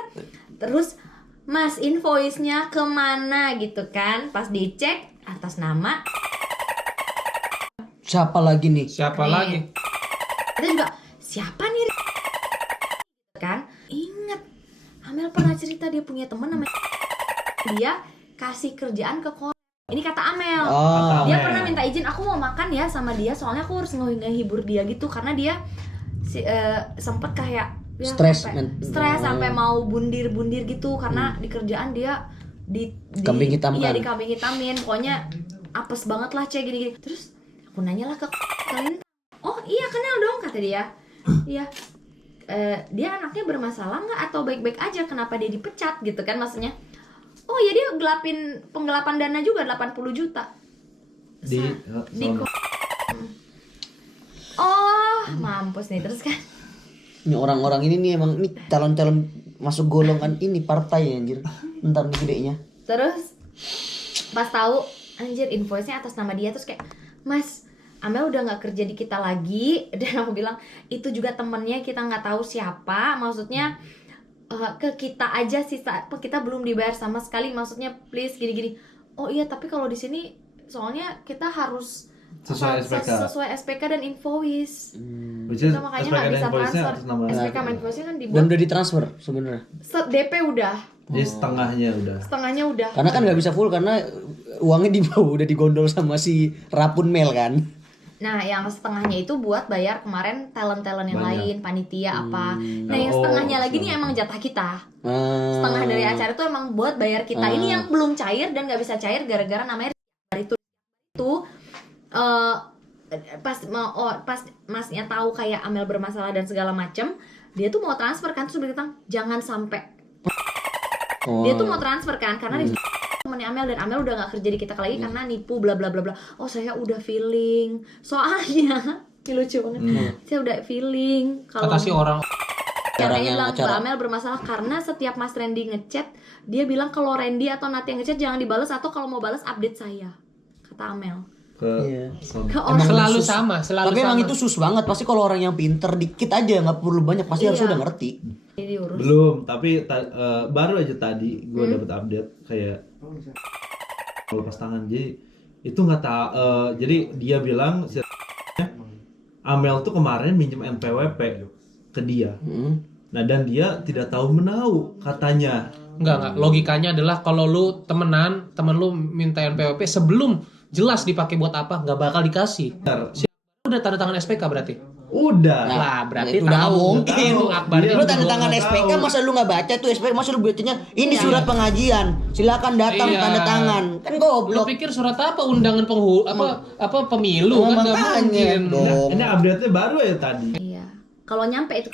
Terus Mas invoice-nya kemana gitu kan? Pas dicek atas nama Siapa lagi nih? Siapa Nih. lagi? Kita juga siapa nih kan? Ingat Amel pernah cerita dia punya teman namanya dia kasih kerjaan ke ini kata Amel. Oh. Dia pernah minta izin, aku mau makan ya sama dia soalnya aku harus ngehibur dia gitu karena dia sempet kayak ya, Stres, stres sampai mau bundir gitu karena di kerjaan dia di Kambing hitam iya kan? di kambing hitamin, pokoknya apes banget lah gini. Terus aku nanya lah ke kalian, oh iya kenal dong kata dia. Iya. Dia anaknya bermasalah nggak atau baik-baik aja, kenapa dia dipecat gitu kan maksudnya. Oh ya dia penggelapan dana juga 80 juta Di oh mampus nih. Terus kan Ini orang-orang ini nih emang ini calon-calon masuk golongan ini partai anjir. Entar nih gedenya. terus pas tahu anjir invoice-nya atas nama dia, terus kayak Mas Amel udah nggak kerja di kita lagi. Dan aku bilang itu juga temennya, kita nggak tahu siapa, maksudnya ke kita aja sih, kita belum dibayar sama sekali, maksudnya please gini. Oh iya tapi kalau di sini soalnya kita harus Sesuai SPK. sesuai SPK dan invoice. Which is Kita makanya SPK nggak dan bisa invoice-nya transfer. atas nama SPK sama invoice-nya kan Dan dibuat udah ditransfer sebenarnya. DP udah, Jadi setengahnya udah. setengahnya udah. Karena kan nggak bisa full karena uangnya udah digondol sama si Rapun Mel kan. Nah, yang setengahnya itu buat bayar kemarin talent-talent yang Banyak. lain, panitia apa. Nah, yang Oh, setengahnya lagi nih setengah. emang jatah kita. Setengah Setengah dari acara itu emang buat bayar kita. Ini yang belum cair dan nggak bisa cair gara-gara namanya itu pas masnya tahu kayak Amel bermasalah dan segala macem, dia tuh mau transfer kan, terus bilang jangan sampai. Dia tuh mau transfer kan karena dia temennya Amel dan Amel udah nggak kerja di kita lagi karena nipu bla bla bla bla. Oh saya udah feeling soalnya ini lucu banget. Saya udah feeling kalau Kata si orang yang yang bilang acara. Mbak Amel bermasalah karena setiap Mas Randy ngechat dia bilang kalau Randy atau Natia ngechat jangan dibales atau kalau mau balas update saya, kata Amel Ke ke orang. selalu sus. sama, selalu Tapi emang sama. itu sus banget. Pasti kalau orang yang pinter dikit aja nggak perlu banyak pasti harus Iya. udah ngerti. Jadi urus. belum, tapi baru aja tadi gue dapet update kayak lepas tangan. Jadi itu nggak tahu. Jadi dia bilang si Amel tuh kemarin minjem NPWP ke dia. Nah dan dia tidak tahu menau katanya. Enggak. Logikanya adalah kalau lu temen lu minta NPWP sebelum jelas dipakai buat apa, nggak bakal dikasih. Benar. Udah tanda tangan SPK berarti. Udah. Nah, Lah, berarti itu udah nggak tahu. mungkin. Tahu, Akbar Iya, Lu itu tanda gua tangan nggak SPK tahu. masa lu nggak baca tuh SPK, masa lu bacanya ini surat pengajian, silakan datang Iya. tanda tangan. Kan Lu goblok. pikir surat apa? Undangan apa pemilu kan nggak Makanya mungkin. dong. Ini update-nya baru ya tadi. Iya. Kalau nyampe itu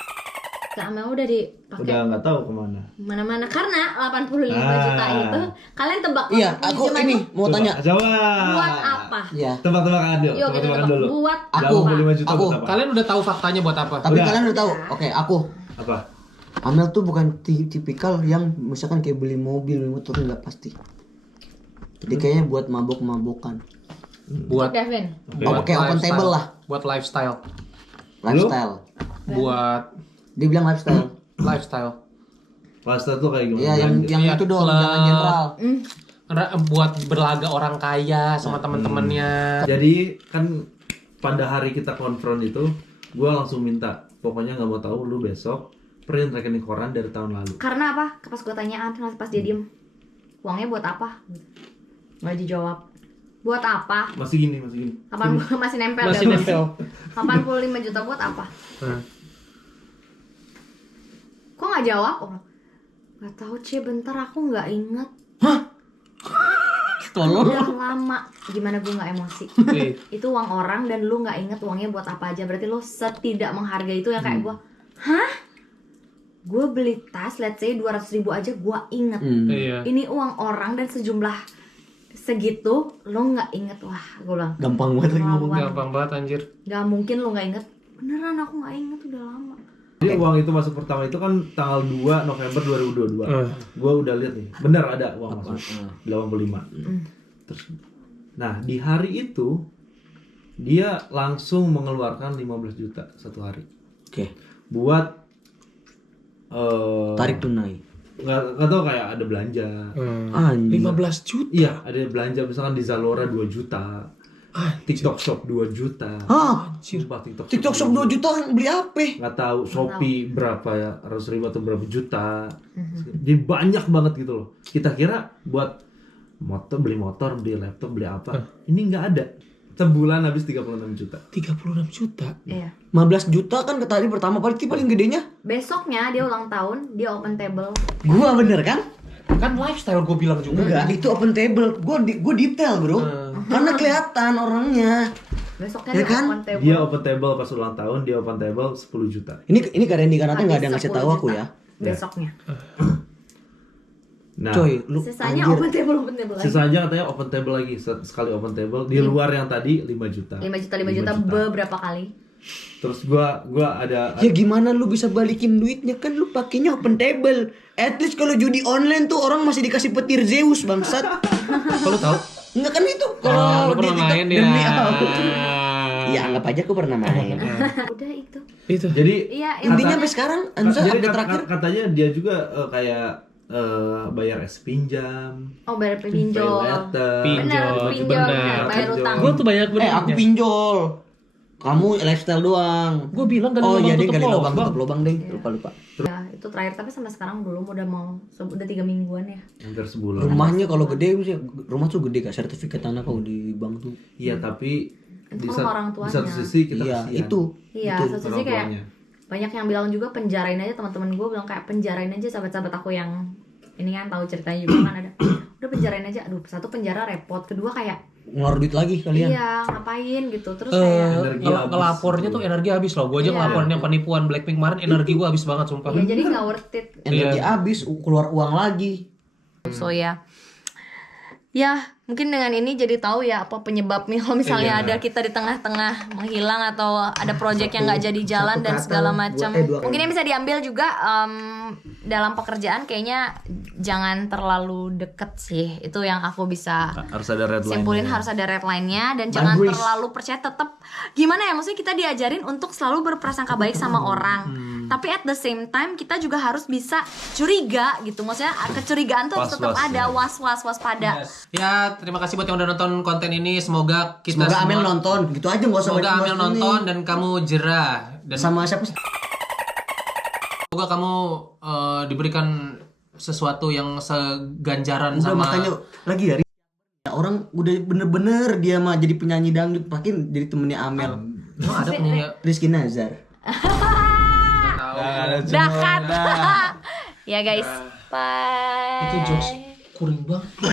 Amel udah dipakai Udah nggak tahu kemana. mana-mana karena 85 juta itu kalian tebak Iya, 85 aku juta ini itu mau tanya. Coba. buat apa? Iya. Tebak-tebakan dulu. Yuk kita Tebak-tebakan tebak dulu. buat Aku. 85 juta Aku. buat apa? Kalian udah tahu faktanya buat apa? Tapi Udah. kalian udah tahu. Oke, aku. Apa? Amel tuh bukan tipikal yang misalkan kayak beli mobil, beli motor nggak pasti. Jadi kayaknya buat mabok-mabokan. Buat Kevin. Oke, open lifestyle. table lah. Buat lifestyle. Lifestyle. Buat Dia bilang lifestyle. lifestyle. Lifestyle tuh kayak gimana? Iya, yang Iya, itu dong, klub. jangan general. Buat berlaga orang kaya sama teman-temannya. Jadi kan pada hari kita konfront itu, gue langsung minta, pokoknya nggak mau tahu lu besok print rekening koran dari tahun lalu. Karena apa? Pas gue tanyaan, pas dia diem, uangnya buat apa? Nggak dijawab. Buat apa? Masih gini. Masih nempel. Masih dah, nempel. 85 juta buat apa? Kok nggak jawab? Oh, nggak tahu bentar aku nggak inget. Tolong. Udah lama. Gimana gue nggak emosi? Wih, Itu uang orang dan lu nggak inget uangnya buat apa aja. Berarti lu setidak menghargai itu yang kayak gue. Hah? Gue beli tas, let's say 200.000 aja gue inget. Iya. Ini uang orang dan sejumlah segitu lo nggak inget. Wah, gue bilang Gampang banget lagi ngomong. Keterlaluan. Gampang banget anjir. Gak mungkin lo nggak inget. Beneran aku nggak inget, udah lama. Jadi uang itu masuk pertama itu kan tanggal 2 November 2022. Gue udah lihat nih, benar ada uang masuk 85. Terus, nah di hari itu dia langsung mengeluarkan 15 juta satu hari Oke. buat Tarik tunai. nggak tahu kayak ada belanja. Anjing. 15 juta. Iya, ada belanja misalkan di Zalora 2 juta. TikTok Shop 2 juta. Hah? Sumpah, TikTok Shop 2 juta beli apa? Nggak tahu Shopee berapa ya, 100.000 atau berapa juta. Jadi banyak banget gitu loh. Kita kira buat beli motor, beli laptop, beli apa. Ini nggak ada. Sebulan habis 36 juta. 36 juta. Iya. 15 juta kan ke tadi pertama paling gedenya. Besoknya dia ulang tahun, dia open table. Gua bener kan? Kan lifestyle gue bilang juga. Enggak, itu open table. Gua detail, Bro. Karena kelihatan orangnya. Besoknya Ya dia kan? open table. Dia open table pas ulang tahun, dia open table 10 juta. Ini Kak Randy Kanata enggak ada Habis ngasih 10 tahu aku juta. ya. Besoknya. Nah, Coy, lu Sisanya anjir. open table lagi. sisanya katanya open table lagi, sekali open table di luar yang tadi 5 juta. 5 juta beberapa kali. Terus gua ada Ya gimana lu bisa balikin duitnya, kan lu pakainya open table. At least kalau judi online tuh orang masih dikasih petir Zeus bangsat. Kalau tahu? Enggak kan itu Oh, kalau lu pernah main ya. demi apa? Ya anggap aja aku pernah main. Udah itu. Itu. jadi Iya, Intinya sampai sekarang Anza jadi update terakhir katanya dia juga kayak bayar es pinjam, oh bayar pay pinjol. letter, Benar, pinjol, benar. bayar utang. Gue tuh banyak bener. aku pinjol. Kamu lifestyle doang. Gue bilang kan Oh iya deh, tutup gali lubang, lubang. tutup lubang deh. Lupa. Ya, itu terakhir tapi sampai sekarang belum, udah mau udah 3 mingguan ya. hampir sebulan. Rumahnya kalau gede sih, rumah tuh gede Kak, sertifikat tanah kalau di bank tuh. Iya, tapi Itu kan orang di satu tuanya. sisi kita Iya, kasihan itu. Iya, Betul, satu orang sisi kayak tuanya. banyak yang bilang juga penjarain aja, teman-teman gue bilang kayak penjarain aja sahabat-sahabat aku yang ini kan tahu ceritanya juga kan ada. Udah penjarain aja. Aduh, satu penjara repot, kedua kayak Ngeluar duit lagi kalian. iya, ngapain gitu. Terus kayak Energi habis. Ngelapornya tuh energi habis loh. Gue aja Iya. ngelaporin yang penipuan Blackpink kemarin, energi gue habis banget sumpah. ya jadi nggak worth it. Energi habis, keluar uang lagi. So ya mungkin dengan ini jadi tahu ya apa penyebabnya kalau misalnya ada kita di tengah-tengah menghilang atau ada project yang nggak jadi jalan dan kata, segala macam. dua kata. Mungkin yang bisa diambil juga dalam pekerjaan kayaknya jangan terlalu deket sih. Itu yang aku bisa Harus ada red line. simpulin, harus ada red line-nya dan jangan terlalu percaya. Tetap gimana ya, maksudnya kita diajarin untuk selalu berprasangka baik sama orang, tapi at the same time kita juga harus bisa curiga gitu. Maksudnya kecurigaan tuh harus tetap Was-was, ada, ya. was-was, waspada. Ya, terima kasih buat yang udah nonton konten ini. Semoga kita Semoga Amel semua- nonton, gitu aja nggak usah Semoga banyak Amel bahas ini. nonton dan kamu jerah dan Sama siapa sih? semoga kamu diberikan sesuatu yang seganjaran Udah sama makanya lagi dari orang udah bener-bener dia mah jadi penyanyi dangdut, makin jadi temennya Amel. Emang ada penyanyi Rizky Nazar. Dakat. Ya guys, bye. itu jokes kuring banget.